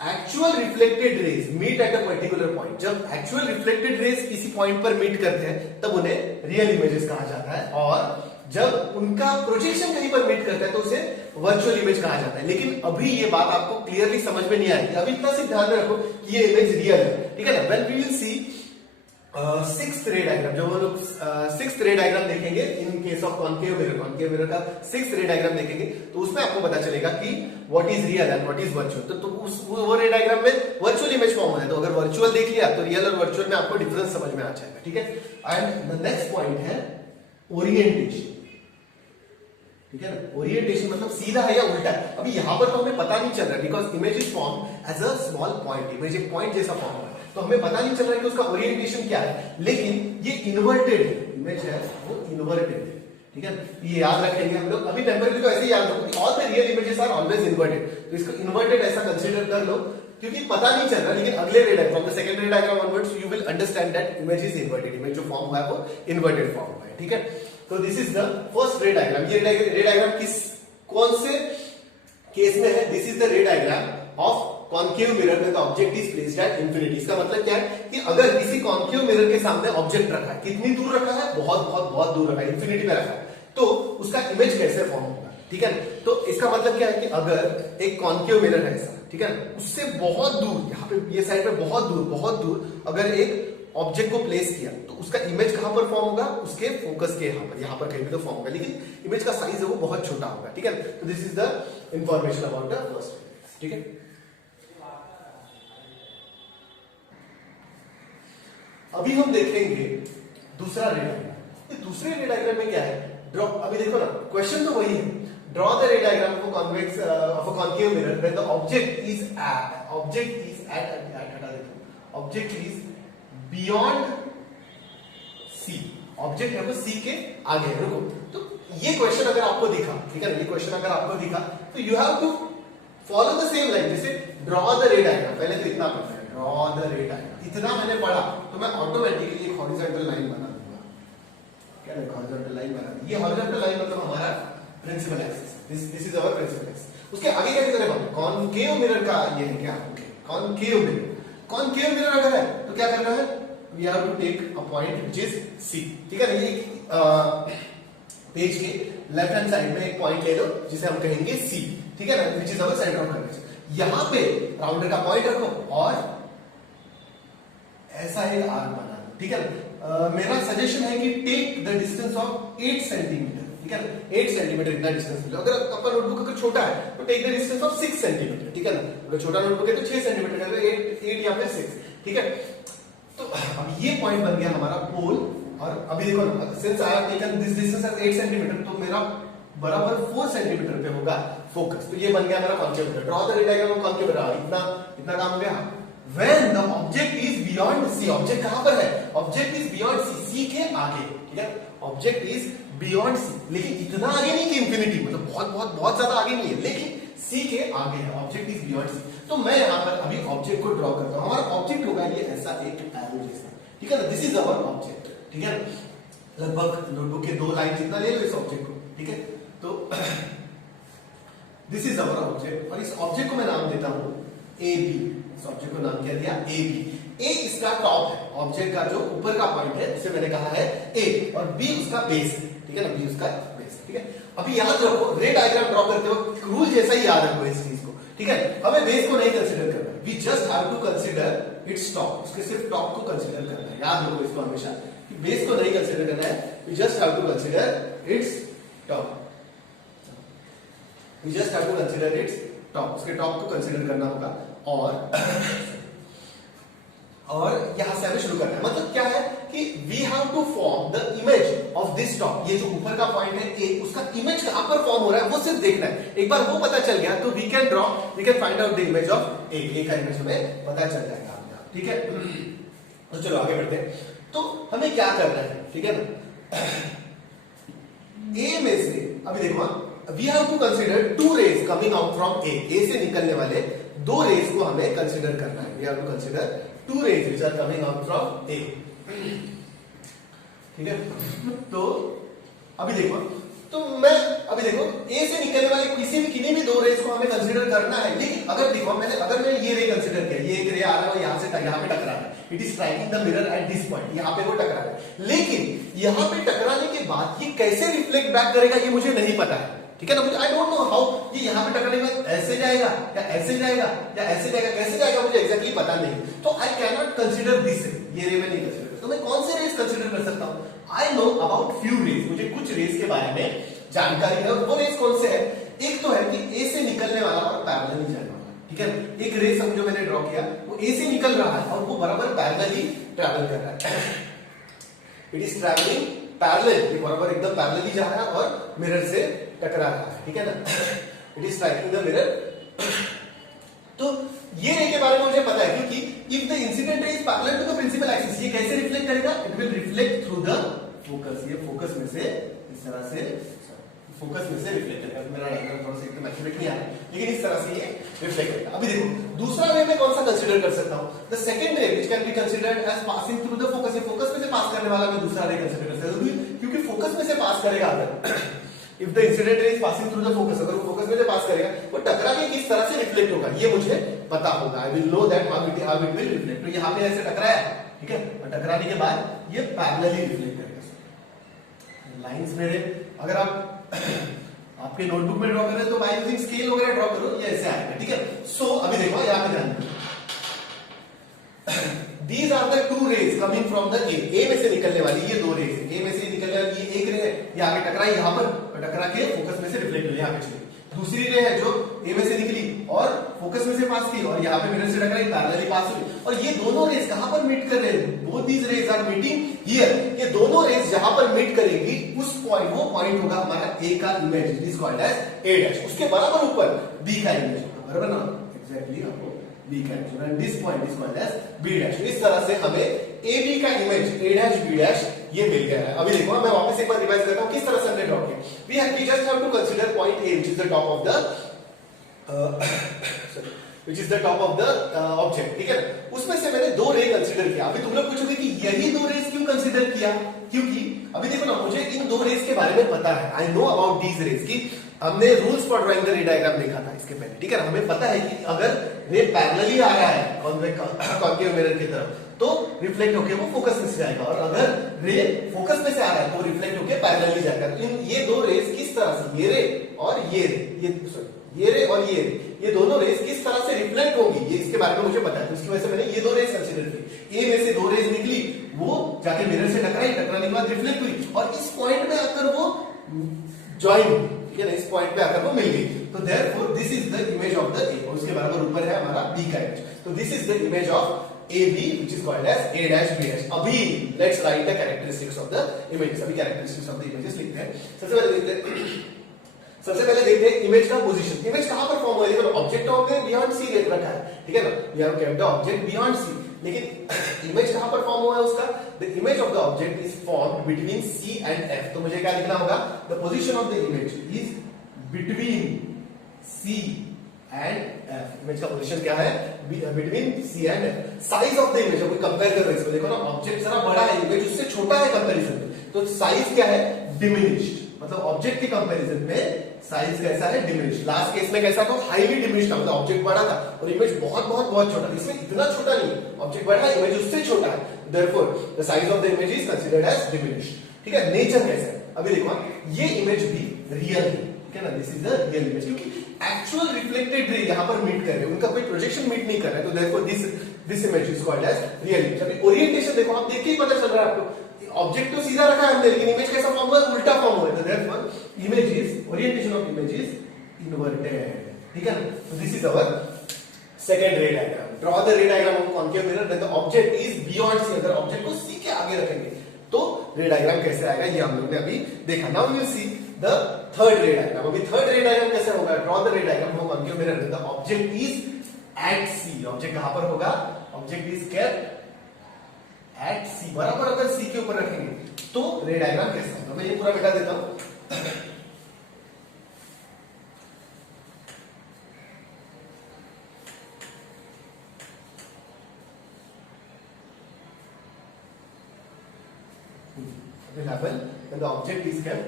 actual reflected rays meet at a particular point. जब एक्चुअल रिफ्लेक्टेड रेज किसी पॉइंट पर मीट करते हैं तब उन्हें रियल इमेजेस कहा जाता है, और जब उनका प्रोजेक्शन कहीं पर मीट करता है तो उसे वर्चुअल इमेज कहा जाता है। लेकिन अभी ये बात आपको क्लियरली समझ में नहीं आएगी। अभी इतना सिर्फ ध्यान में रखो कि ये इमेज रियल है। ठीक है ना, when we will see sixth ray diagram, जब हम लोग सिक्स्थ रे डायग्राम देखेंगे in case of concave mirror का सिक्स्थ रे डायग्राम देखेंगे तो उसमें आपको पता चलेगा कि what is real and what is virtual. तो वो रे डायग्राम में वर्चुअल इमेज फॉर्म है, तो अगर वर्चुअल देख लिया तो रियल और वर्चुअल में आपको डिफरेंस समझ में आ जाएगा। ठीक है, एंड द नेक्स्ट पॉइंट है ओरिएंटेशन। ठीक है ना, ओरिएंटेशन मतलब सीधा है या उल्टा है। अभी यहां पर तो हमें पता नहीं चल रहा, because image is form as a small point. Image एक पॉइंट जैसा फॉर्म है, तो हमें पता नहीं चल रहा है कि उसका ओरिएंटेशन क्या है, लेकिन ये इन्वर्टेड है। इमेज है वो इन्वर्टेड है। ठीक है, ये याद रखेंगे हम लोग। अभी टेम्परेरी तो ऐसे ही याद रखो कि all the real images are always inverted, तो इसको इन्वर्टेड ऐसा कंसीडर कर लो, क्योंकि पता नहीं चल रहा। लेकिन अगले रे diagram, from the second ray diagram onwards you will understand that image is inverted. Image जो फॉर्म हुआ है वो इन्वर्टेड फॉर्म हुआ है। ठीक है, तो this is the first ray diagram. ये रे डायग्राम कौन केस में है this is the ray diagram of concave mirror में the object is placed at infinity. इसका मतलब क्या है कि अगर किसी कॉन्केव मिरर के सामने ऑब्जेक्ट रखा है, कितनी दूर रखा है, बहुत बहुत बहुत दूर रखा है, इंफिनिटी पे रखा है, तो उसका इमेज कैसे फॉर्म होगा, ठीक है। तो इसका मतलब क्या है कि अगर एक कॉन्केव मिरर है ऐसा, ठीक है, उससे बहुत दूर, यहाँ पे ये साइड पे बहुत दूर अगर एक ऑब्जेक्ट को प्लेस किया तो उसका इमेज कहां पर फॉर्म होगा, उसके फोकस के यहाँ पर कहीं भी तो फॉर्म होगा, लेकिन इमेज का साइज है वो बहुत छोटा होगा, ठीक है। तो this is the information about the first, ठीक है। अभी हम देखेंगे दूसरा रे डायग्राम। दूसरे रे डायग्राम में क्या है, ड्रॉ, अभी देखो ना, क्वेश्चन तो वही है, draw the ray diagram of convex of a concave mirror when the object is beyond C, object है वो सी के आगे है। रुको, तो ये क्वेश्चन अगर आपको दिखा, ठीक है ना, ये क्वेश्चन अगर आपको दिखा तो you have to follow the same line, जैसे ड्रॉ द रे डायग्राम, पहले तो इतना पढ़ना है, ड्रॉ द रे डायग्राम, इतना मैंने पढ़ा तो मैं ऑटोमेटिकली एक हॉरिजॉन्टल लाइन बना दूंगा, क्या है, हॉरिजॉन्टल लाइन बना दी। ये हॉरिजॉन्टल लाइन मतलब हमारा principal axis, this is our principal axis. उसके आगे क्या करें हम, कॉन्केव मिरर का ये है क्या, कॉन्केव मिरर अगर है तो क्या करना है, we have to take a point which is C, ठीक है ना। ये पेज के लेफ्ट हैंड साइड में एक पॉइंट ले लो जिसे हम कहेंगे C, ठीक है ना, which is our center of curvature। यहां पे राउंडर का पॉइंट रखो और ऐसा एक आर्क बना दो, ठीक है ना। मेरा सजेशन है कि take the distance of 8 centimetre, ठीक है ना, 8 सेंटीमीटर इतना डिस्टेंस लो। अगर आपका नोटबुक अगर छोटा है तो take the distance of 6 centimetre, ठीक है ना। अगर छोटा नोटबुक है तो 6 सेंटीमीटर का, 8 या फिर 6, ठीक है। तो अब ये पॉइंट बन गया हमारा पोल, और अभी देखो ना, since I have taken this distance as 8 centimetre, तो मेरा बराबर 4 सेंटीमीटर पे होगा फोकस। तो ये बन गया मेरा concave mirror. Draw the ray diagram of concave mirror, इतना काम हो गया। When the object is beyond C, object कहां पर है, object is beyond C, C के आगे, ठीक है, ऑब्जेक्ट इज बियॉन्ड सी, लेकिन इतना आगे नहीं कि इंफिनिटी, मतलब बहुत बहुत बहुत ज्यादा आगे नहीं है, लेकिन सी के आगे है, ऑब्जेक्ट इज बियॉन्ड सी। तो मैं यहां पर अभी ऑब्जेक्ट को ड्रॉ करता हूं। हमारा ऑब्जेक्ट होगा ये ऐसा एक एरो जैसा, ठीक है ना, दिस इज आवर ऑब्जेक्ट, ठीक है। लगभग नोटबुक के 2 लाइन जितना ले लो इस ऑब्जेक्ट को, ठीक है। तो दिस इज आवर ऑब्जेक्ट, और इस ऑब्जेक्ट को मैं नाम देता हूं ए बी। इस ऑब्जेक्ट को नाम क्या दिया, ए बी। ए इसका टॉप है, ऑब्जेक्ट का जो ऊपर का पॉइंट है उसे मैंने कहा है ए, और बी उसका बेस है, ठीक है ना, बी उसका बेस, ठीक है। अभी याद रखो, रे डायग्राम ड्रॉ करते वक्त रूल जैसा ही याद रखो इस चीज को, ठीक है। हमें बेस को नहीं कंसीडर करना, we just have to consider its top, उसके सिर्फ टॉप को कंसीडर करना है। याद रखो इसको हमेशा, कि बेस को नहीं कंसीडर करना है, we just have to consider its top, we just have to consider its top, उसके टॉप को कंसीडर करना होगा। और यहां से हमें शुरू करना है, मतलब क्या है कि we have to form the image of this top. ये जो ऊपर का पॉइंट है ए, उसका इमेज कहां पर फॉर्म हो रहा है वो सिर्फ देखना है। एक बार वो पता चल गया तो we can draw, we can find out the image of A. A का इमेज हमें पता चल जाएगा, ठीक है। तो चलो आगे बढ़ते हैं। तो हमें क्या करना है, ठीक है ना, ए में से अभी देखो, we have to consider 2 rays coming out from A. A से निकलने वाले 2 रेज को हमें कंसीडर करना है। We have to consider 2 rays which are coming out from A, ठीक है। तो अभी देखो, तो मैं अभी देखो A से निकलने वाले किन्हीं भी 2 रेज को हमें कंसीडर करना है। लेकिन अगर देखो अगर मैं ये रे कंसीडर किया, ये एक रे आ रहा है यहाँ पे टकरा रहा है, it is striking the mirror at this point, यहाँ पे वो टकरा रहा है। लेकिन यहाँ पे टकराने के बाद ये कैसे रिफ्लेक्ट बैक करेगा ये मुझे नहीं पता है, ठीक है ना। मुझे आई डोंट नो हाउ, ये यहाँ पे टकराने के बाद ऐसे जाएगा या ऐसे जाएगा या ऐसे जाएगा, कैसे जाएगा मुझे एग्जैक्टली पता नहीं। तो I can not consider this रे, ये रे में नहीं कंसीडर। तो मैं कौन से रेस कंसीडर कर सकता हूँ, I know about few rays, मुझे कुछ रेस के बारे में जानकारी है। वो रेस कौन से है, एक तो है कि ए से निकलने वाला और पैरेलल जाने वाला, ठीक है। एक रेस जो मैंने ड्रॉ किया वो ए से निकल रहा है और वो बराबर पैरेलल ही ट्रैवल कर रहा है, इट इज ट्रैवलिंग पैरेलल, ये बराबर एकदम पैरेलल ही जा रहा है और मिरर से टकरा रहा है, ठीक है ना, it is striking the mirror. तो ये रे के बारे में मुझे पता है, क्योंकि if the incident ray is parallel to the principal axis, ये कैसे रिफ्लेक्ट करेगा, it will reflect through the focus. ये फोकस में से इस तरह से, फोकस में से रिफ्लेक्ट करेगा। मेरा डायग्राम थोड़ा सा एकदम एक्यूरेट नहीं आ रहा, लेकिन इस तरह से ये रिफ्लेक्ट करेगा। अभी देखो दूसरा वे में कौन सा कंसीडर कर सकता हूं, the second ray which can be considered as passing through the focus. ये फोकस में से पास करने वाला मैं दूसरा रे कंसीडर कर सकता हूं, क्योंकि फोकस में से पास करेगा अगर if the incident ray is passing through the focus, अगर वो फोकस में से पास करेगा वो टकरा के किस तरह से रिफ्लेक्ट होगा ये मुझे पता होगा। I will know that how it will reflect. तो यहाँ पे ऐसे टकराया, ठीक है, और टकराने के बाद ये पैरेलली रिफ्लेक्ट करेगा। लाइंस मेरे अगर आप आपके नोटबुक में ड्रॉ करें तो बाय यूजिंग स्केल वगैरह ड्रॉ करो, ये ऐसे आएगा, ठीक है। सो अभी देखो यहाँ पे ध्यान दो, These are the two rays coming from the A में से निकलने वाली ये दो रेज, A में से निकलने वाली ये एक रे है, ये आगे टकराई यहाँ पर और टकरा के फोकस में से रिफ्लेक्ट हुई यहाँ पे चली। दूसरी रे है जो A में से निकली और फोकस में से पास की और यहाँ पे मिरर से टकराई, पैरेलली पास हुई। और ये दोनों रेज कहाँ पर मीट कर रहे हैं? Both these rays are meeting here. ये दोनों रेज जहां पर मीट करेंगी उस पॉइंट, वो पॉइंट होगा हमारा A का image, it is called as A dash. उसके बराबर ऊपर B का इमेज होगा, बराबर ना, एग्जैक्टली आपको B का image, and this point is called as B dash. इस तरह से हमें AB का image A dash B dash ये मिल गया है। अभी देखो मैं वापस एक बार रिवाइज करता हूं किस तरह से हमने ड्रॉ किया। We just have to consider point A which is the top of the which is the top of the object, ठीक है ना। उसमें से मैंने दो रे कंसीडर किया। अभी तुम लोग पूछोगे कि यही दो रेस क्यों कंसीडर किया? क्योंकि अभी देखो ना, मुझे इन दो रेस के बारे में पता है, I know about these rays की हमने rules for drawing the ray diagram देखा था इसके पहले, ठीक है ना। हमें पता है कि अगर रे पैरेलली आ रहा है कॉन्केव मिरर की तरफ तो रिफ्लेक्ट होके वो फोकस में से जाएगा, और अगर रे फोकस में से आ रहा है तो रिफ्लेक्ट होके पैरेलली जाएगा। तो इन ये दो रेस किस तरह से, ये रे और ये रे, ये रे और ये दोनों रेस किस तरह से रिफ्लेक्ट होंगी ये इसके बारे में मुझे पता है। तो इसकी वजह से मैंने ये दो रेस कंसीडर की। ए में से दो रेस निकली, वो जाके मिरर से टकराई, टकराने के बाद रिफ्लेक्ट हुई और इस पॉइंट पे आकर वो ज्वाइन हुई, ठीक है ना, इस पॉइंट पे आकर वो मिल गई। तो therefore this is the image of the ए, और उसके बराबर ऊपर है हमारा बी का इमेज। तो this is the image of AB which is called as A dash B dash। अभी let's write the characteristics of the images। अभी characteristics of the images लिखते हैं। सबसे पहले देखते हैं इमेज का पोजीशन। इमेज कहां पर फॉर्म हुआ है? देखो ऑब्जेक्ट हमने बियॉन्ड सी रखा है, ठीक है ना, we have kept the object beyond C, लेकिन इमेज कहां पर फॉर्म हुआ है उसका? The image of the object is formed between C and F। तो मुझे क्या लिखना होगा? The position of the image is between C and F। Image का पोजीशन क्या है? Between C and F। Size of the image, कोई compare कर रहे हैं इसको, देखो ना ऑब्जेक्ट जरा बड़ा है, इमेज उससे छोटा है कंपैरिजन में, तो साइज क्या है? डिमिनिश्ड। मतलब ऑब्जेक्ट के कंपैरिजन में साइज कैसा है? डिमिनिश्ड। लास्ट केस में कैसा था? हाईली डिमिनिश्ड था, मतलब ऑब्जेक्ट बड़ा था और इमेज बहुत बहुत बहुत छोटा। इसमें इतना छोटा नहीं है, ऑब्जेक्ट बड़ा है, इमेज उससे छोटा है, therefore the size of the image is considered as diminished, ठीक है। नेचर कैसा है? अभी देखो ये इमेज भी रियल है, ठीक है ना, this is the real image, क्योंकि एक्चुअल रिफ्लेक्टेड रे यहां पर मीट कर रहे हैं, उनका कोई प्रोजेक्शन मीट नहीं कर रहा है, तो therefore this image is called as real image. अभी ओरिएंटेशन देखो, आप देख के ही पता चल रहा है आपको, ऑब्जेक्ट तो सीधा रखा है हमने, लेकिन इमेज कैसा फॉर्म हुआ है? उल्टा फॉर्म हुआ है, तो therefore image is, orientation of image is inverted, ठीक है ना। तो this is our second ray diagram. Draw the ray diagram of concave mirror when the object is beyond C. अगर ऑब्जेक्ट को सी के आगे रखेंगे तो रे डायग्राम कैसे आएगा ये हम लोग ने अभी देखा। Now you see the third ray diagram. अभी थर्ड रे डायग्राम कैसे होगा? Draw the ray diagram of concave mirror when the object is at C. Object कहां पर होगा? Object is kept at C. बराबर अगर सी के ऊपर रखेंगे तो रे डायग्राम कैसा होगा? मैं ये पूरा मिटा देता हूं। will happen when the object is kept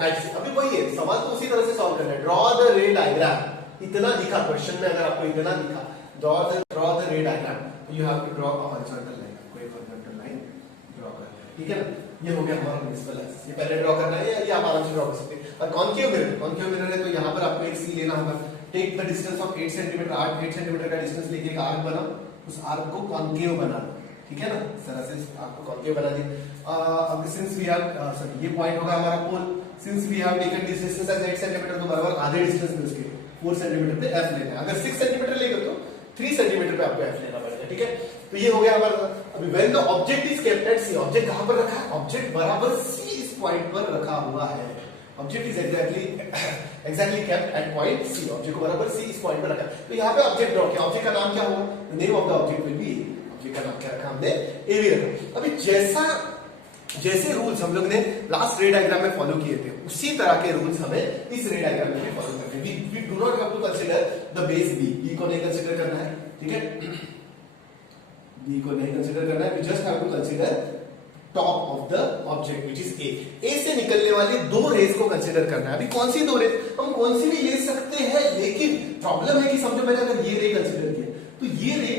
at C। अभी वही है, सवाल तो उसी तरह से सॉल्व करना है। ड्रॉ द रे डायग्राम, इतना दिखा क्वेश्चन में, अगर आपको इतना दिखा ड्रॉ द रे डायग्राम, तो you have to draw a horizontal line, कोई हॉरिजॉन्टल लाइन ड्रॉ करना है, ठीक है ना। ये हो गया हमारा प्रिंसिपल है, ये पहले ड्रॉ करना है, ये आप आराम से ड्रॉ कर सकते हैं। और कॉन्केव मिरर है तो यहाँ पर आपको एक सी लेना होगा। Take the distance of 8 centimetre, 8 centimetre का डिस्टेंस लेके एक आर्क बनाओ, उस आर्क को कॉन्केव बना दो, ठीक है ना, इस तरह से आपको कॉन्केव बना दी। अब सिंस वी हैव सॉरी ये पॉइंट होगा हमारा pole, since we have taken this distance as 8 centimetre, तो बराबर आधे डिस्टेंस में उसके 4 सेंटीमीटर पे एफ लेना है। अगर 6 सेंटीमीटर लेंगे तो 3 सेंटीमीटर पे आपको एफ लेना पड़ेगा, ठीक है। तो ये हो गया हमारा। अभी when the object is kept at C, object कहां पर रखा है? ऑब्जेक्ट बराबर सी इस पॉइंट पर रखा हुआ है। Object is exactly kept at point C, object को बराबर सी इस पॉइंट पर रखा है। तो यहाँ पे ऑब्जेक्ट ड्रॉ किया, ऑब्जेक्ट का नाम क्या होगा? The name of the object will be, object का नाम क्या रखा हमने? एवी रखा। अभी जैसे रूल्स हम लोग ने लास्ट रे डायग्राम में फॉलो किए थे, उसी तरह के रूल्स हमें इस रे डायग्राम में भी फॉलो करते हैं। We do not have to consider the base B को नहीं कंसीडर करना है, ठीक है, बी को नहीं कंसीडर करना है, we just have to consider top of the object which is A से निकलने वाली दो रेज को कंसीडर करना है। अभी कौन सी दो रेज, हम कौन सी भी ले सकते हैं, लेकिन प्रॉब्लम है कि समझो मैंने अगर ये रे कंसीडर किया तो ये रे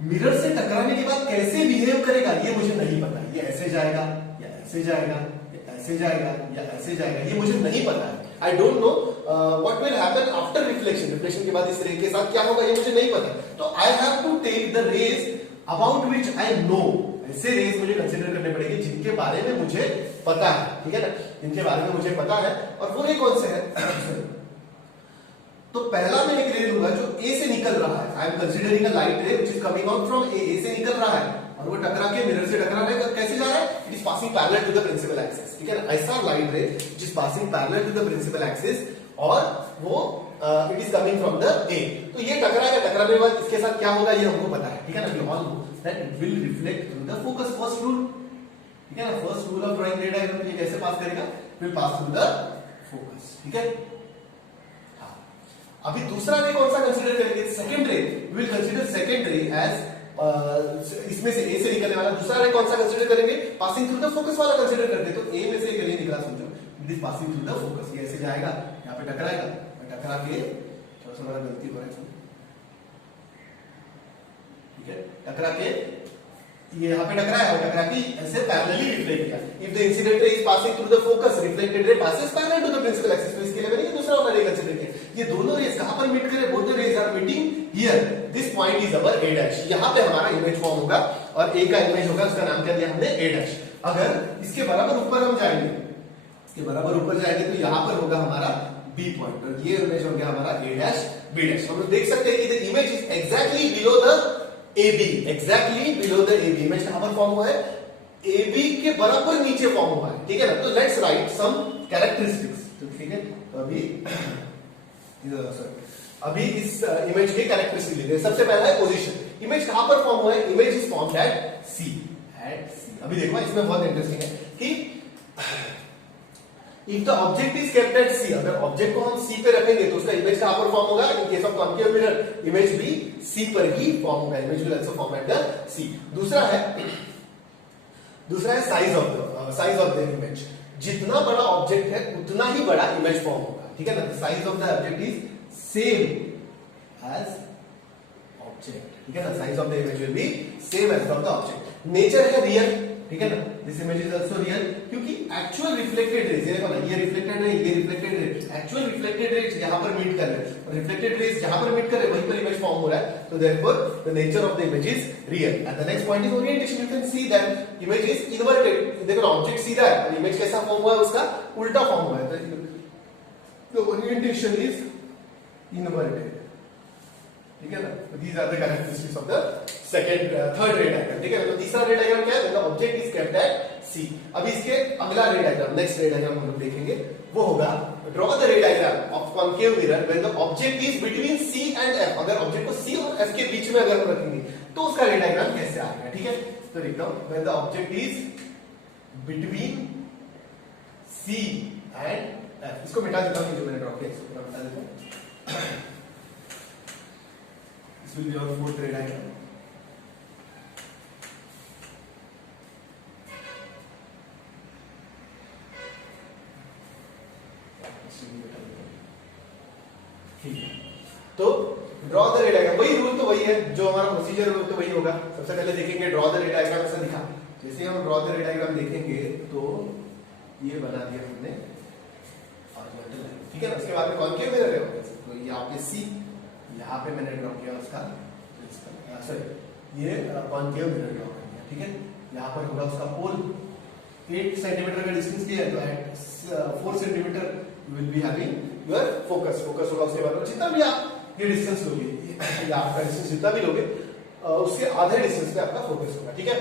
मिरर से टकराने के बाद कैसे बिहेव करेगा ये मुझे नहीं पता। ये ऐसे जाएगा या ऐसे जाएगा या ऐसे जाएगा या ऐसे जाएगा, ये मुझे नहीं पता है। I don't know what will happen after reflection. Reflection के बाद इस रे के साथ क्या होगा ये मुझे नहीं पता। तो I have to take the rays about which I know. ऐसे रेज मुझे कंसीडर करने पड़ेंगे जिनके बारे में मुझे पता है, ठीक है ना, जिनके बारे में मुझे पता है। और वो रे कौन से है? तो पहला मैं एक रे लूंगा जो ए से निकल रहा है। I am considering a light ray which is coming out from A से निकल रहा है और वो टकरा के मिरर से टकरा रहा है। कैसे जा रहा है? It is passing parallel to the principal axis, ठीक है ना। ऐसा light ray which is passing parallel to the principal axis और वो it is coming from the A. तो ये टकराएगा, टकराने के बाद इसके साथ क्या होगा ये हमको पता है, ठीक है ना। We all know that it will reflect through the focus, first rule, ठीक है ना। First rule of drawing ray diagram, ये कैसे पास करेगा? Will pass through the focus, ठीक है। अभी दूसरा रे कौन सा कंसीडर करेंगे? सेकंड रे। वी विल कंसीडर सेकंड रे एज इसमें से ए से निकलने वाला दूसरा रे कौन सा कंसीडर करेंगे? पासिंग थ्रू द फोकस वाला कंसीडर करते हैं। तो ए में से एक रे निकला, समझो it is passing through the focus. ये ऐसे जाएगा, यहां पे टकराएगा, टकरा के थोड़ा सा मेरा गलती हो रहा है, ठीक है, टकरा के ये यहां पे टकराया और टकरा के ऐसे पैरेलली रिफ्लेक्ट किया। If the incident ray is passing through the focus, reflected ray passes parallel to the principal axis. तो इसके लिए मैंने ये दूसरा वाला रे कंसीडर किया। ये दोनों रेज कहां पर मीट करे? Both the rays are meeting here, this point is our A dash. यहां पे हमारा इमेज फॉर्म होगा और ए का इमेज होगा, उसका नाम क्या दिया हमने? ए डैश। अगर इसके बराबर ऊपर हम जाएंगे, इसके बराबर ऊपर जाएंगे तो यहां पर होगा हमारा बी पॉइंट और ये इमेज हो गया हमारा ए डैश बी डैश। हम लोग देख सकते हैं कि the image is exactly below the AB, exactly below the AB। Image कहां पर फॉर्म हुआ है? AB के बराबर नीचे फॉर्म हुआ है, ठीक है ना। तो लेट्स राइट सम कैरेक्टरिस्टिक्स, तो ठीक है। तो अभी इस इमेज के कैरेक्टरिस्टिक लेते हैं। सबसे पहला है पोजीशन। इमेज कहां पर फॉर्म हुआ है? Image is formed at C, at C। अभी देखो इसमें बहुत इंटरेस्टिंग है कि if the object is kept at C, अगर ऑब्जेक्ट को हम C पे रखेंगे तो उसका इमेज कहां पर फॉर्म होगा? इन case of concave mirror image भी C पर ही फॉर्म होगा। Image will also form at the C। दूसरा है साइज ऑफ द इमेज। जितना बड़ा ऑब्जेक्ट है उतना ही बड़ा इमेज फॉर्म होगा, ठीक है ना। The size of the object is same as object, ठीक है ना। Size of the image will be same as of the object. Nature है रियल, ठीक है ना। This image is also real क्योंकि एक्चुअल रिफ्लेक्टेड रेज, ये देखो ना, ये रिफ्लेक्टेड रे, ये reflected ray, actual reflected raise यहां पर मीट कर रहे हैं और रिफ्लेक्टेड रेज जहां पर मीट कर रहे हैं वहीं पर इमेज फॉर्म हो रहा है। तो therefore the nature of the image is real. And the next point is orientation. You can see that image is inverted. देखो ना, ऑब्जेक्ट सीधा है और इमेज कैसा फॉर्म हुआ है? उसका उल्टा फॉर्म हुआ है। तो ओरिएंटेशन इज इन्वर्टेड, ठीक है ना। These are the characteristics of the third ray diagram, ठीक है। तो तीसरा रे डायग्राम क्या है? The object is kept at C। अभी इसके अगला रे डायग्राम, नेक्स्ट रे डायग्राम हम लोग देखेंगे, वो होगा draw the ray diagram of concave mirror when the object is between C and F। अगर ऑब्जेक्ट को C और F के बीच में अगर हम रखेंगे तो उसका रे डायग्राम कैसे आएगा, ठीक है। तो लिखता हूं when the object is between C and F। इसको मिटा देता हूं, जो मैंने ड्रॉ किया इसको पूरा मिटा देता हूं। This will be our fourth ray diagram. ठीक है, तो ड्रॉ द रे डायग्राम, वही रूल तो वही है, जो हमारा प्रोसीजर है तो वही होगा। सबसे पहले देखेंगे ड्रॉ द रे डायग्राम ऐसा दिखा। जैसे हम ड्रॉ द रे डायग्राम देखेंगे तो ये बना दिया हमने हॉरिजॉन्टल लाइन, ठीक है ना। उसके बाद में कॉन्केव मिरर है, तो यहाँ पे C, यहाँ पे मैंने ड्रॉ किया उसका, सॉरी ये कॉन्केव मिरर ड्रॉ कर दिया, ठीक है। यहाँ पर होगा उसका पोल, 8 सेंटीमीटर का डिस्टेंस दिया है तो at 4 centimetre you will be having your focus होगा। उसके बाद जितना भी आप ये डिस्टेंस लोगे, या आपका डिस्टेंस जितना भी लोगे उसके आधे डिस्टेंस पे आपका फोकस होगा, ठीक है।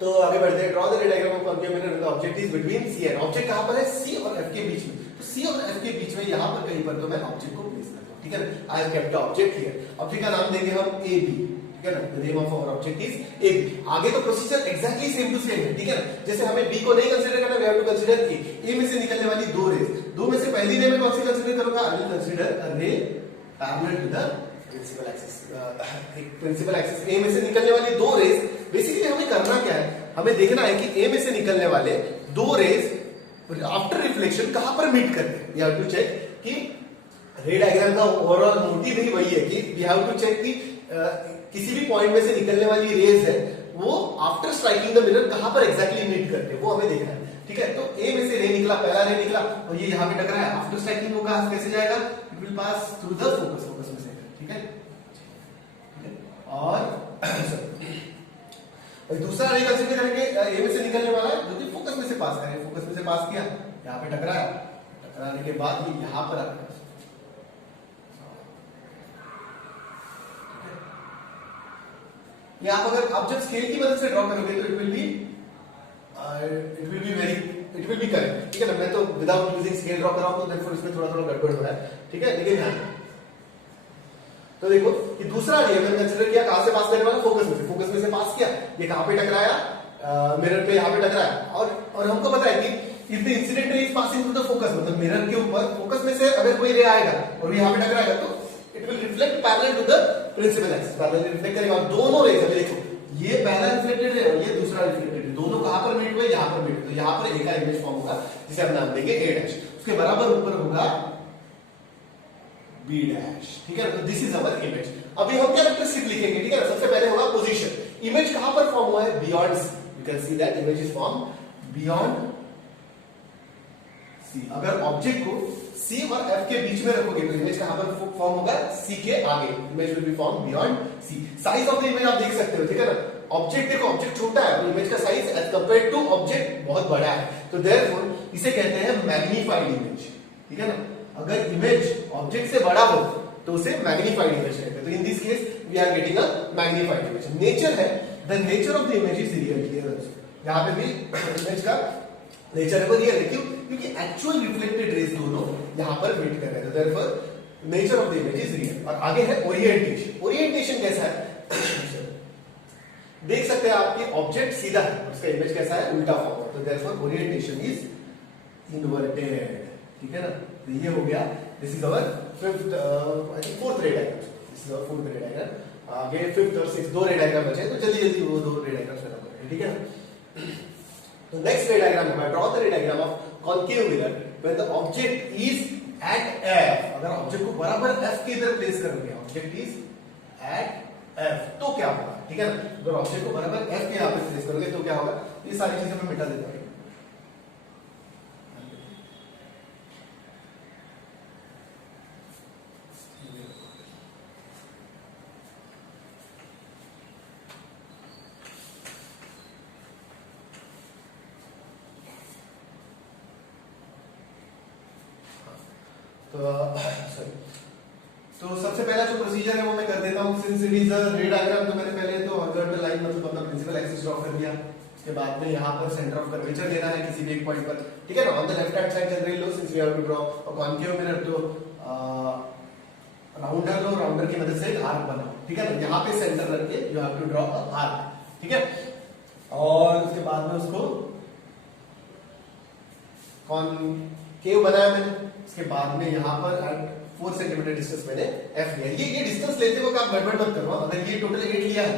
तो आगे बढ़ते हैं। Draw the ray diagram of concave mirror when the object is between C and object कहां पर है? C और F के बीच में। तो C और F के बीच में यहां पर कहीं पर तो मैं ऑब्जेक्ट को प्लेस करता हूं, ठीक है ना। I have kept the object here. Object का नाम देंगे हम AB, ठीक है ना। The name of our object is AB। आगे तो procedure exactly same to same है, ठीक है ना। जैसे हमें B को नहीं कंसीडर करना, we have to consider A में से निकलने वाली दो रेज, दो में से पहली रे में कौन सी कंसीडर करूंगा? I will consider a ray parallel to the principal axis. एक प्रिंसिपल एक्सिस A में से निकलने वाली दो रेज, बेसिकली हमें करना क्या है? हमें देखना है कि ए में से निकलने वाले दो रेज आफ्टर रिफ्लेक्शन कहां पर मीट करते हैं। वी हैव टू चेक कि रे डायग्राम का ओवरऑल मोटिव ही वही है कि वी हैव टू चेक कि किसी भी पॉइंट में से निकलने वाली रेज है वो आफ्टर स्ट्राइकिंग द मिरर कहां पर एग्जैक्टली मीट करते हैं, वो हमें देखना है। ठीक है, तो ए में से रे निकला, पहला रे निकला और ये यहां पे टकरा है, आफ्टर स्ट्राइकिंग वो कहां कैसे जाएगा, it will pass through the focus, focus में से। ठीक है, और दूसरा रे कंसीडर करेंगे ए में से निकलने वाला है जो कि फोकस में से पास करें, फोकस में से पास किया, यहां पे टकराया, टकराने के बाद ये यहां पर आता है। ये आप अगर आप जब स्केल की मदद से ड्रॉ करोगे तो इट विल बी करेक्ट। ठीक है ना, मैं तो विदाउट यूजिंग स्केल ड्रॉ कर रहा हूं तो देयरफॉर इसमें थोड़ा थोड़ा गड़बड़ हो रहा है। ठीक है, लेकिन ध्यान तो देखो कि दूसरा रे मैंने कंसीडर किया कहां से पास करने वाला, फोकस में से, फोकस में से पास किया, ये कहां पे टकराया, मिरर पे यहां पे टकराया, और हमको पता है कि if the incident ray is passing through the focus, मतलब मिरर के ऊपर फोकस में से अगर कोई रे आएगा और यहां पे टकराएगा तो it will reflect parallel to the principal axis, parallel reflect करेगा। दोनों रेज अभी देखो ये पहला रिफ्लेक्टेड है और ये दूसरा रिफ्लेक्टेड है, दोनों कहां पर मीट हुए, यहां पर मीट, तो यहां पर एक का इमेज फॉर्म होगा जिसे हम नाम देंगे a डैश, उसके बराबर ऊपर होगा b डैश। ठीक है, तो दिस इज अवर इमेज। अभी हम कैरेक्टरिस्टिक लिखेंगे। ठीक है, सबसे पहले होगा पोजीशन, इमेज कहां पर फॉर्म हुआ है, beyond c, you can see that image is form beyond c। अगर ऑब्जेक्ट को c और f के बीच में रखोगे तो इमेज कहां पर फॉर्म होगा, c के आगे, image will B form beyond c। Size of the image आप देख सकते हो। ठीक है ना, ऑब्जेक्ट देखो, ऑब्जेक्ट छोटा है और इमेज का size as compared to object बहुत बड़ा है, तो देयरफॉर इसे कहते हैं मैग्नीफाइड इमेज। ठीक है ना, अगर इमेज ऑब्जेक्ट से बड़ा हो तो उसे मैग्नीफाइड इमेज कहते हैं। तो in this case we are getting a magnified image. Nature है, the nature of the image is real here also, यहां पे भी इमेज का नेचर है वो रियल है। क्यों? क्योंकि एक्चुअल रिफ्लेक्टेड रेज दोनों यहां पर मीट कर रहे हैं, तो therefore nature of the image is real. और आगे है ओरिएंटेशन। ओरिएंटेशन कैसा है, देख सकते हैं आपकी ऑब्जेक्ट सीधा है, उसका इमेज कैसा है, उल्टा फॉर्म है, तो देयरफॉर ओरिएंटेशन इज इनवर्टेड। ठीक है ना, तो ये हो गया, this is our fifth I think fourth रे diagram, this is our fourth रे डायग्राम। आगे फिफ्थ और सिक्स्थ दो रे डायग्राम बचे, तो जल्दी जल्दी वो दो रे डायग्राम खत्म करें। ठीक है, तो नेक्स्ट रे डायग्राम है, draw the ray diagram of concave mirror when the object is at f। अगर ऑब्जेक्ट को बराबर f के इधर प्लेस करोगे, ऑब्जेक्ट इज एट f, तो क्या होगा। ठीक है ना, अगर ऑब्जेक्ट को बराबर f के यहां पे प्लेस करोगे तो क्या होगा, ये सारी चीजें मैं मिटा देता हूं। तो सबसे पहला जो प्रोसीजर है वो मैं कर देता हूं। सिंस इट इज अ रे डायग्राम, तो मैंने पहले तो हॉरिजॉन्टल लाइन मतलब अपना प्रिंसिपल एक्सिस ड्रॉ कर दिया, उसके बाद में यहां पर सेंटर ऑफ कर्वेचर लेना है किसी भी एक पॉइंट पर। ठीक है ना, on the left hand side generally लो, since we have to draw a concave mirror, तो राउंडर लो, राउंडर की मदद से एक आर्क बनाओ। ठीक है ना, यहां पे सेंटर रख के you have to draw a arc. ठीक है, और उसके बाद में उसको कॉन्केव बनाया मैंने, उसके बाद में यहां पर 4 सेंटीमीटर डिस्टेंस मैंने f लिया। ये डिस्टेंस लेते वक्त आप गड़बड़ मत करो, अगर ये टोटल 8 लिया है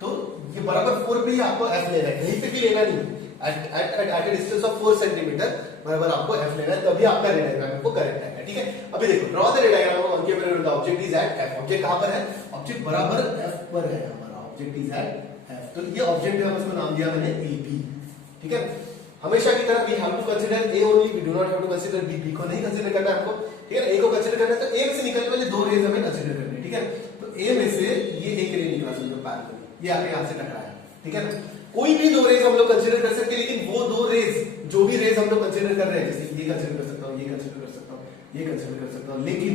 तो ये बराबर 4 पे ही आपको f लेना है, कहीं पे भी लेना नहीं। At a distance of 4 centimetre बराबर आपको f लेना है, तभी आपका रे डायग्राम को करेक्ट है। ठीक है, अभी देखो, draw the ray diagram of concave mirror with object is at f। Object कहां पर है, ऑब्जेक्ट बराबर f पर है, हमारा ऑब्जेक्ट इज एट f, तो ये ऑब्जेक्ट है, उसको नाम दिया मैंने ab। ठीक है, हमेशा की तरह we have to consider a only, we do not have to consider b को नहीं कंसीडर करना है हमको। ठीक है, a को कंसीडर करना है तो a से निकलने वाले दो रेज हमें कंसीडर करनी है। ठीक है, तो a में से ये एक रे निकला, समझो पैरेलल, ये आके यहां से टकराया। ठीक है ना, कोई भी दो रेज हम लोग कंसीडर कर सकते हैं, लेकिन वो दो रेज, जो भी रेज हम लोग कंसीडर कर रहे हैं, जैसे ये कंसीडर कर सकता हूं, ये कंसीडर कर सकता हूं, ये कंसीडर कर सकता हूं, लेकिन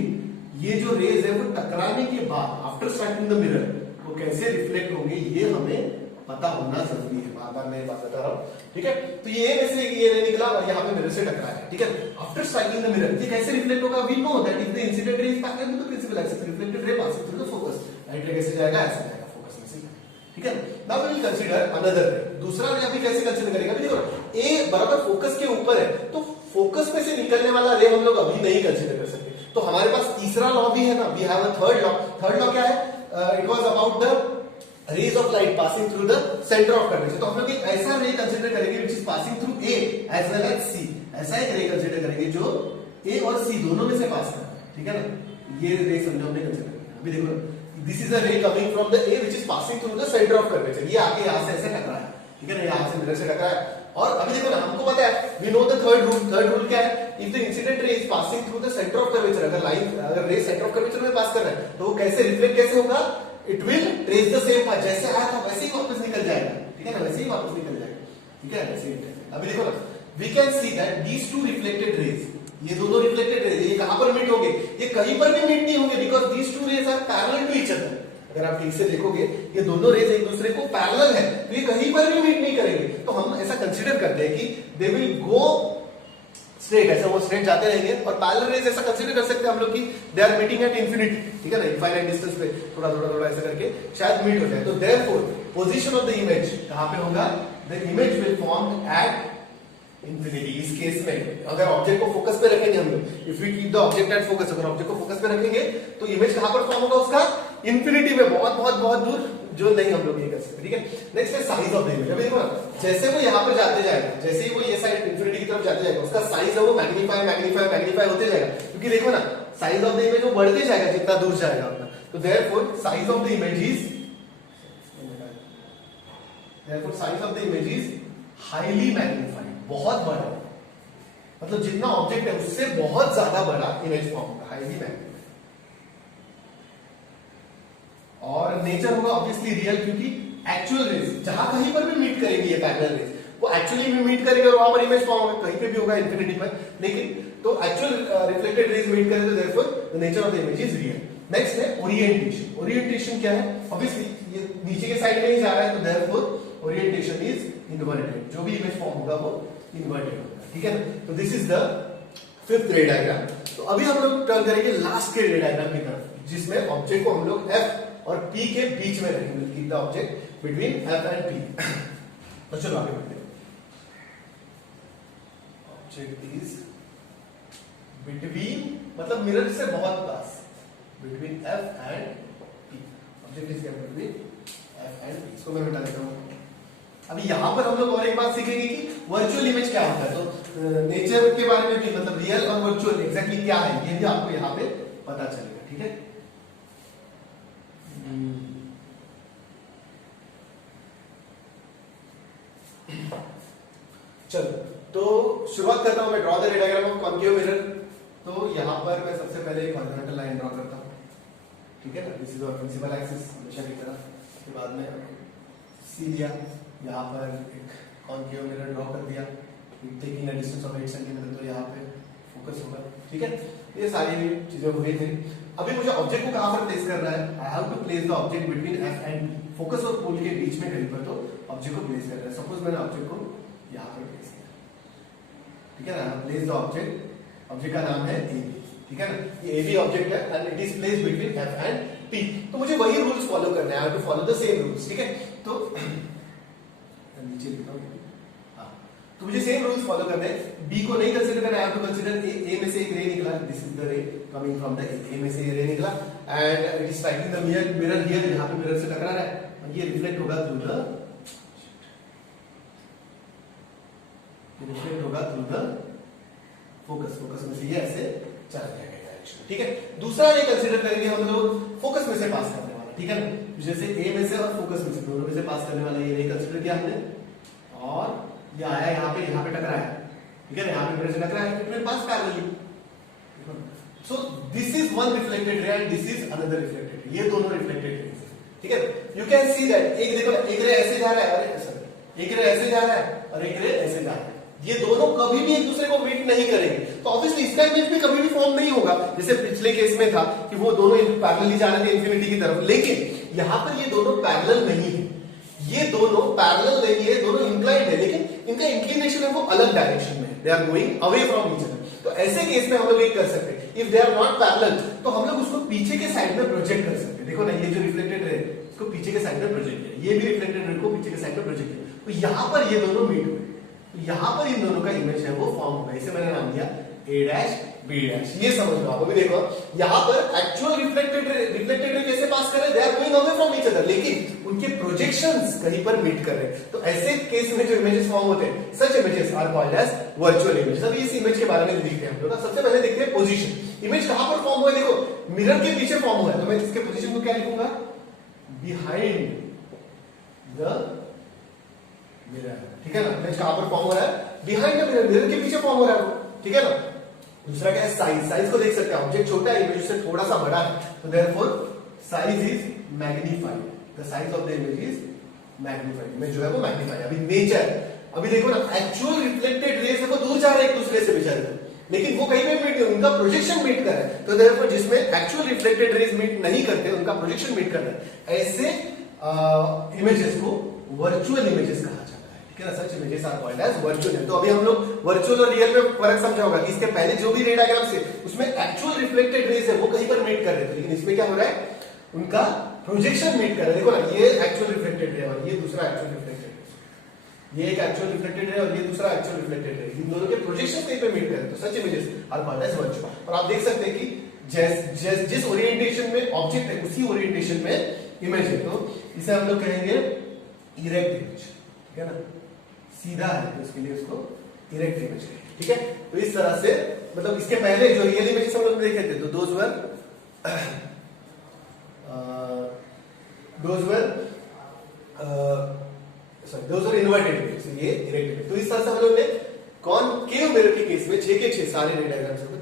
ये जो रेज है वो टकराने के बाद आफ्टर स्ट्राइकिंग द मिरर वो कैसे रिफ्लेक्ट होंगे ये हमें पता होना जरूरी है। बार बार मैं बात बता रहा हूं। ठीक है, तो ये में से ये रे निकला और यहां पे मिरर से टकराया। ठीक है, आफ्टर स्ट्राइकिंग द मिरर ये कैसे रिफ्लेक्ट होगा, we know that if the incident ray is parallel to the principal axis, reflected ray passing through the focus, right ray कैसे जाएगा, ऐसे जाएगा फोकस में से। ठीक है, now we will consider another ray, दूसरा रे अभी कैसे कंसीडर करेंगे। अभी देखो, a बराबर फोकस के ऊपर है, तो फोकस में से निकलने वाला रे हम लोग अभी नहीं कंसीडर कर सकते, तो हमारे पास तीसरा लॉ भी है ना, we have a third law. Third law क्या है, it was about the rays of light passing through the centre of curvature. तो हम लोग एक ऐसा रे कंसीडर करेंगे which is passing through A as well as C. ऐसा एक रे कंसीडर करेंगे जो ए और सी दोनों में से पास कर रहा है, ठीक है ना। ये रे समझो हमने कंसीडर किया। अभी देखो, दिस इज अ रे coming from the A which is passing through the centre of curvature. ये आके यहां से ऐसे टकरा है, ठीक है ना, यहां से मिरर से टकरा है। और अभी देखो ना, हमको पता है, we know the third rule. Third rule क्या है? If the incident ray is passing through the centre of curvature, अगर रे सेंटर ऑफ कर्वेचर में पास कर रहा है तो वो कैसे रिफ्लेक्ट कैसे होगा? It will trace the same path, जैसे आया था वैसे ही वापस निकल जाएगा, ठीक है ना, वैसे ही वापस निकल जाएगा, ठीक है, वैसे ही। अभी देखो ना, we can see that these two reflected rays, ये दोनों रिफ्लेक्टेड रेज, ये कहां पर मीट होंगे? ये कहीं पर भी मीट नहीं होंगे, because these two rays are parallel to each other. अगर आप ठीक से देखोगे, ये दोनों रेज एक दूसरे को पैरेलल है, तो ये कहीं पर भी मीट नहीं करेंगे। तो हम ऐसा कंसीडर करते हैं कि दे विल गो स्ट्रेट, ऐसा वो स्ट्रेट जाते रहेंगे। और पैरेलल रेज ऐसा कंसीडर कर सकते हैं हम लोग कि they are meeting at infinity, ठीक है ना, इनफाइनाइट डिस्टेंस पे थोड़ा थोड़ा थोड़ा ऐसा करके शायद मीट हो जाए। तो therefore position of the image कहां पे होगा? The image will form at infinity. इस केस में अगर ऑब्जेक्ट को फोकस पे रखेंगे हम लोग, if we keep the object at focus, अगर ऑब्जेक्ट को फोकस पे रखेंगे तो इमेज कहां पर फॉर्म होगा उसका? इंफिनिटी में, बहुत बहुत बहुत दूर, जो नहीं हम लोग ये कर सकते, ठीक है। नेक्स्ट है साइज ऑफ द इमेज। अभी देखो ना, जैसे वो यहां पर जाते जाएगा, जैसे ही वो ये साइड इंफिनिटी की तरफ जाते जाएगा, उसका साइज है वो मैग्नीफाई मैग्नीफाई मैग्नीफाई होते जाएगा, क्योंकि देखो ना, साइज ऑफ द इमेज वो बढ़ते जाएगा जितना दूर जाएगा अपना। तो therefore size of the image is highly magnified, बहुत बड़ा, मतलब जितना ऑब्जेक्ट है उससे बहुत ज्यादा बड़ा इमेज फॉर्म होगा, हाईली मैग्नीफाइड। और नेचर होगा ऑब्वियसली रियल, क्योंकि एक्चुअल रेज जहां कहीं पर भी मीट करेंगी ये पैरेलल रेज, वो एक्चुअली भी मीट करेंगे और वहां पर इमेज फॉर्म होगा, कहीं पे भी होगा इंफिनिटी पर, लेकिन तो एक्चुअल रिफ्लेक्टेड रेज मीट करेंगे, तो therefore the nature of the image is real. Next है ओरिएंटेशन। ओरिएंटेशन क्या है? ऑब्वियसली ये नीचे के साइड में ही जा रहा है, तो देयरफॉर ओरिएंटेशन इज इनवर्टेड, जो भी इमेज फॉर्म होगा वो इनवर्टेड होगा, ठीक है ना। तो दिस इज द फिफ्थ रे डायग्राम। तो अभी हम लोग टर्न करेंगे लास्ट के रे डायग्राम की तरफ, जिसमें ऑब्जेक्ट को हम लोग एफ और पी के बीच में रखेंगे, keep the object between F and P. तो चलो आगे बढ़ते हैं। ऑब्जेक्ट इज बिटवीन, मतलब मिरर से बहुत पास, between F and P. Object is between F and P. इसको मैं मिटा देता हूं। अभी यहां पर हम लोग और एक बात सीखेंगे कि वर्चुअल इमेज क्या होता है। तो नेचर के बारे में भी, मतलब रियल और वर्चुअल एग्जैक्टली क्या है, ये भी आपको यहां पे पता चलेगा, ठीक है। चलो, तो शुरुआत करता हूं मैं। Draw the ray diagram of concave mirror. तो यहां पर मैं सबसे पहले एक हॉरिजॉन्टल लाइन ड्रॉ करता हूं, ठीक है ना। This is our principal axis, हमेशा की तरह। उसके बाद में सी लिया, यहां पर एक कॉन्केव मिरर ड्रॉ कर दिया, taking a distance of 8 centimetre, तो यहां पे फोकस होगा, ठीक है। ये सारी चीजें हुई थी। अभी मुझे ऑब्जेक्ट को कहां पर प्लेस करना है? I have to place the object between F and P. Focus और पोल के बीच में कहीं पर तो ऑब्जेक्ट को प्लेस करना है। सपोज मैंने ऑब्जेक्ट को यहां पर प्लेस किया, ठीक है ना। प्लेस द ऑब्जेक्ट, ऑब्जेक्ट का नाम है ए, ठीक है ना। ये ए बी ऑब्जेक्ट है and it is placed between F and P. तो मुझे वही रूल्स फॉलो करने हैं, I have to follow the same rules, ठीक है। तो नीचे लिखता हूं, तो मुझे सेम रूल्स फॉलो करने हैं। बी को नहीं कंसीडर करना, I have to consider A. A में से एक रे निकला, this is the ray coming from the A में से ये रे निकला and it is striking the mirror here, यहां पे मिरर से टकरा रहा है और ये रिफ्लेक्ट होगा थ्रू द फोकस। फोकस में से ये ऐसे चला जाएगा डायरेक्शन, ठीक है। दूसरा रे कंसीडर करेंगे हम लोग फोकस में से पास करने वाला, ठीक है ना। जैसे ए में से और फोकस में से, दोनों में से पास करने वाला ये रे कंसीडर किया हमने, और ये आया यहां पे टकराया, ठीक है ना। यहां पे मिरर से टकराया, it will pass parallelly. So this is one reflected ray and this is another reflected ray. ये दोनों रिफ्लेक्टेड रे, ठीक है। यू कैन सी दैट, एक देखो, एक रे ऐसे जा रहा है, अरे सर, एक रे ऐसे जा रहा है और एक रे ऐसे जा रहा है। ये दोनों कभी भी एक दूसरे को मीट नहीं करेंगे, तो ऑब्वियसली इसका इमेज भी कभी भी फॉर्म नहीं होगा। जैसे पिछले केस में था कि वो दोनों पैरेलली जा रहे थे इंफिनिटी की तरफ, लेकिन यहां पर ये दोनों पैरेलल नहीं है। ये दोनों पैरेलल नहीं है, दोनों इंक्लाइंड है, लेकिन इनका इंक्लिनेशन है वो अलग डायरेक्शन में, they are going away from each other. तो ऐसे केस में हम लोग एक कर सकते हैं, if they are not parallel, तो हम लोग उसको पीछे के साइड में प्रोजेक्ट कर सकते हैं। देखो ना, ये जो रिफ्लेक्टेड है इसको पीछे के साइड में प्रोजेक्ट किया, ये भी रिफ्लेक्टेड रे को पीछे के साइड में प्रोजेक्ट किया, तो यहां पर ये दोनों मीट हुए, तो यहां पर इन दोनों का इमेज है वो फॉर्म होगा। इसे मैंने नाम दिया ए डैश बी डैश, ये समझ लो आप। अभी देखो यहाँ पर एक्चुअल रिफ्लेक्टेड रे कैसे पास कर रहे हैं, they are going away from each other, लेकिन उनके प्रोजेक्शंस कहीं पर मीट कर रहे हैं। तो ऐसे केस में जो इमेजेस फॉर्म होते हैं, such images are called as virtual images. अभी इस इमेज के बारे में देखते हैं हम लोग। सबसे पहले देखते हैं पोजीशन। इमेज कहां पर फॉर्म हुआ है, देखो मिरर के पीछे फॉर्म हुआ है, तो मैं इसके पोजीशन को क्या लिखूंगा, बिहाइंड द मिरर, ठीक है ना। इमेज कहां पर फॉर्म हो रहा है, बिहाइंड द मिरर, मिरर के पीछे फॉर्म हो रहा है, ठीक है ना। दूसरा क्या है, साइज। साइज को देख सकते हैं, ऑब्जेक्ट छोटा है, इमेज से थोड़ा सा बड़ा है, तो therefore size is magnified, the size of the image is magnified, image जो है वो मैग्नीफाइड। अभी नेचर, अभी देखो ना, एक्चुअल रिफ्लेक्टेड रेज देखो दूर जा रहे हैं एक दूसरे से बेचारे, लेकिन वो कहीं पे मीट नहीं, उनका प्रोजेक्शन मीट कर रहा है। तो देयरफॉर जिसमें एक्चुअल रिफ्लेक्टेड रेज मीट नहीं करते, उनका प्रोजेक्शन मीट कर रहा है, ऐसे इमेजेस को वर्चुअल इमेजेस कहा जाता है, ठीक है ना। Such images are called as virtual. तो अभी हम लोग वर्चुअल और रियल में फर्क समझा होगा कि इसके पहले जो भी रे डायग्राम से उसमें एक्चुअल रिफ्लेक्टेड रेज है वो कहीं पर मीट कर रहे थे, लेकिन इसमें क्या हो रहा है, उनका प्रोजेक्शन मीट कर रहा है। देखो ना, ये एक्चुअल रिफ्लेक्टेड रे और ये दूसरा एक्चुअल रिफ्लेक्टेड रे, ये एक एक्चुअल रिफ्लेक्टेड रे और ये दूसरा एक्चुअल रिफ्लेक्टेड रे, इन दोनों के प्रोजेक्शन कहीं पे मीट कर रहे हैं, तो such images are called as virtual. और आप देख सकते हैं कि जिस ओरिएंटेशन में ऑब्जेक्ट है उसी ओरिएंटेशन में इमेज है, तो इसे हम लोग कहेंगे इरेक्ट इमेज, ठीक है ना। सीधा है तो इसके लिए उसको इरेक्ट इमेज कहेंगे, ठीक है। तो इस तरह से, मतलब इसके पहले जो रियल इमेजेस हम लोग देखे थे, तो दोज वर इन्वर्टेड इमेज, ये इरेक्ट इमेज। तो इस तरह से हम लोग ने कॉनकेव मिरर के केस में 6 के 6 सारे रे डायग्राम्स को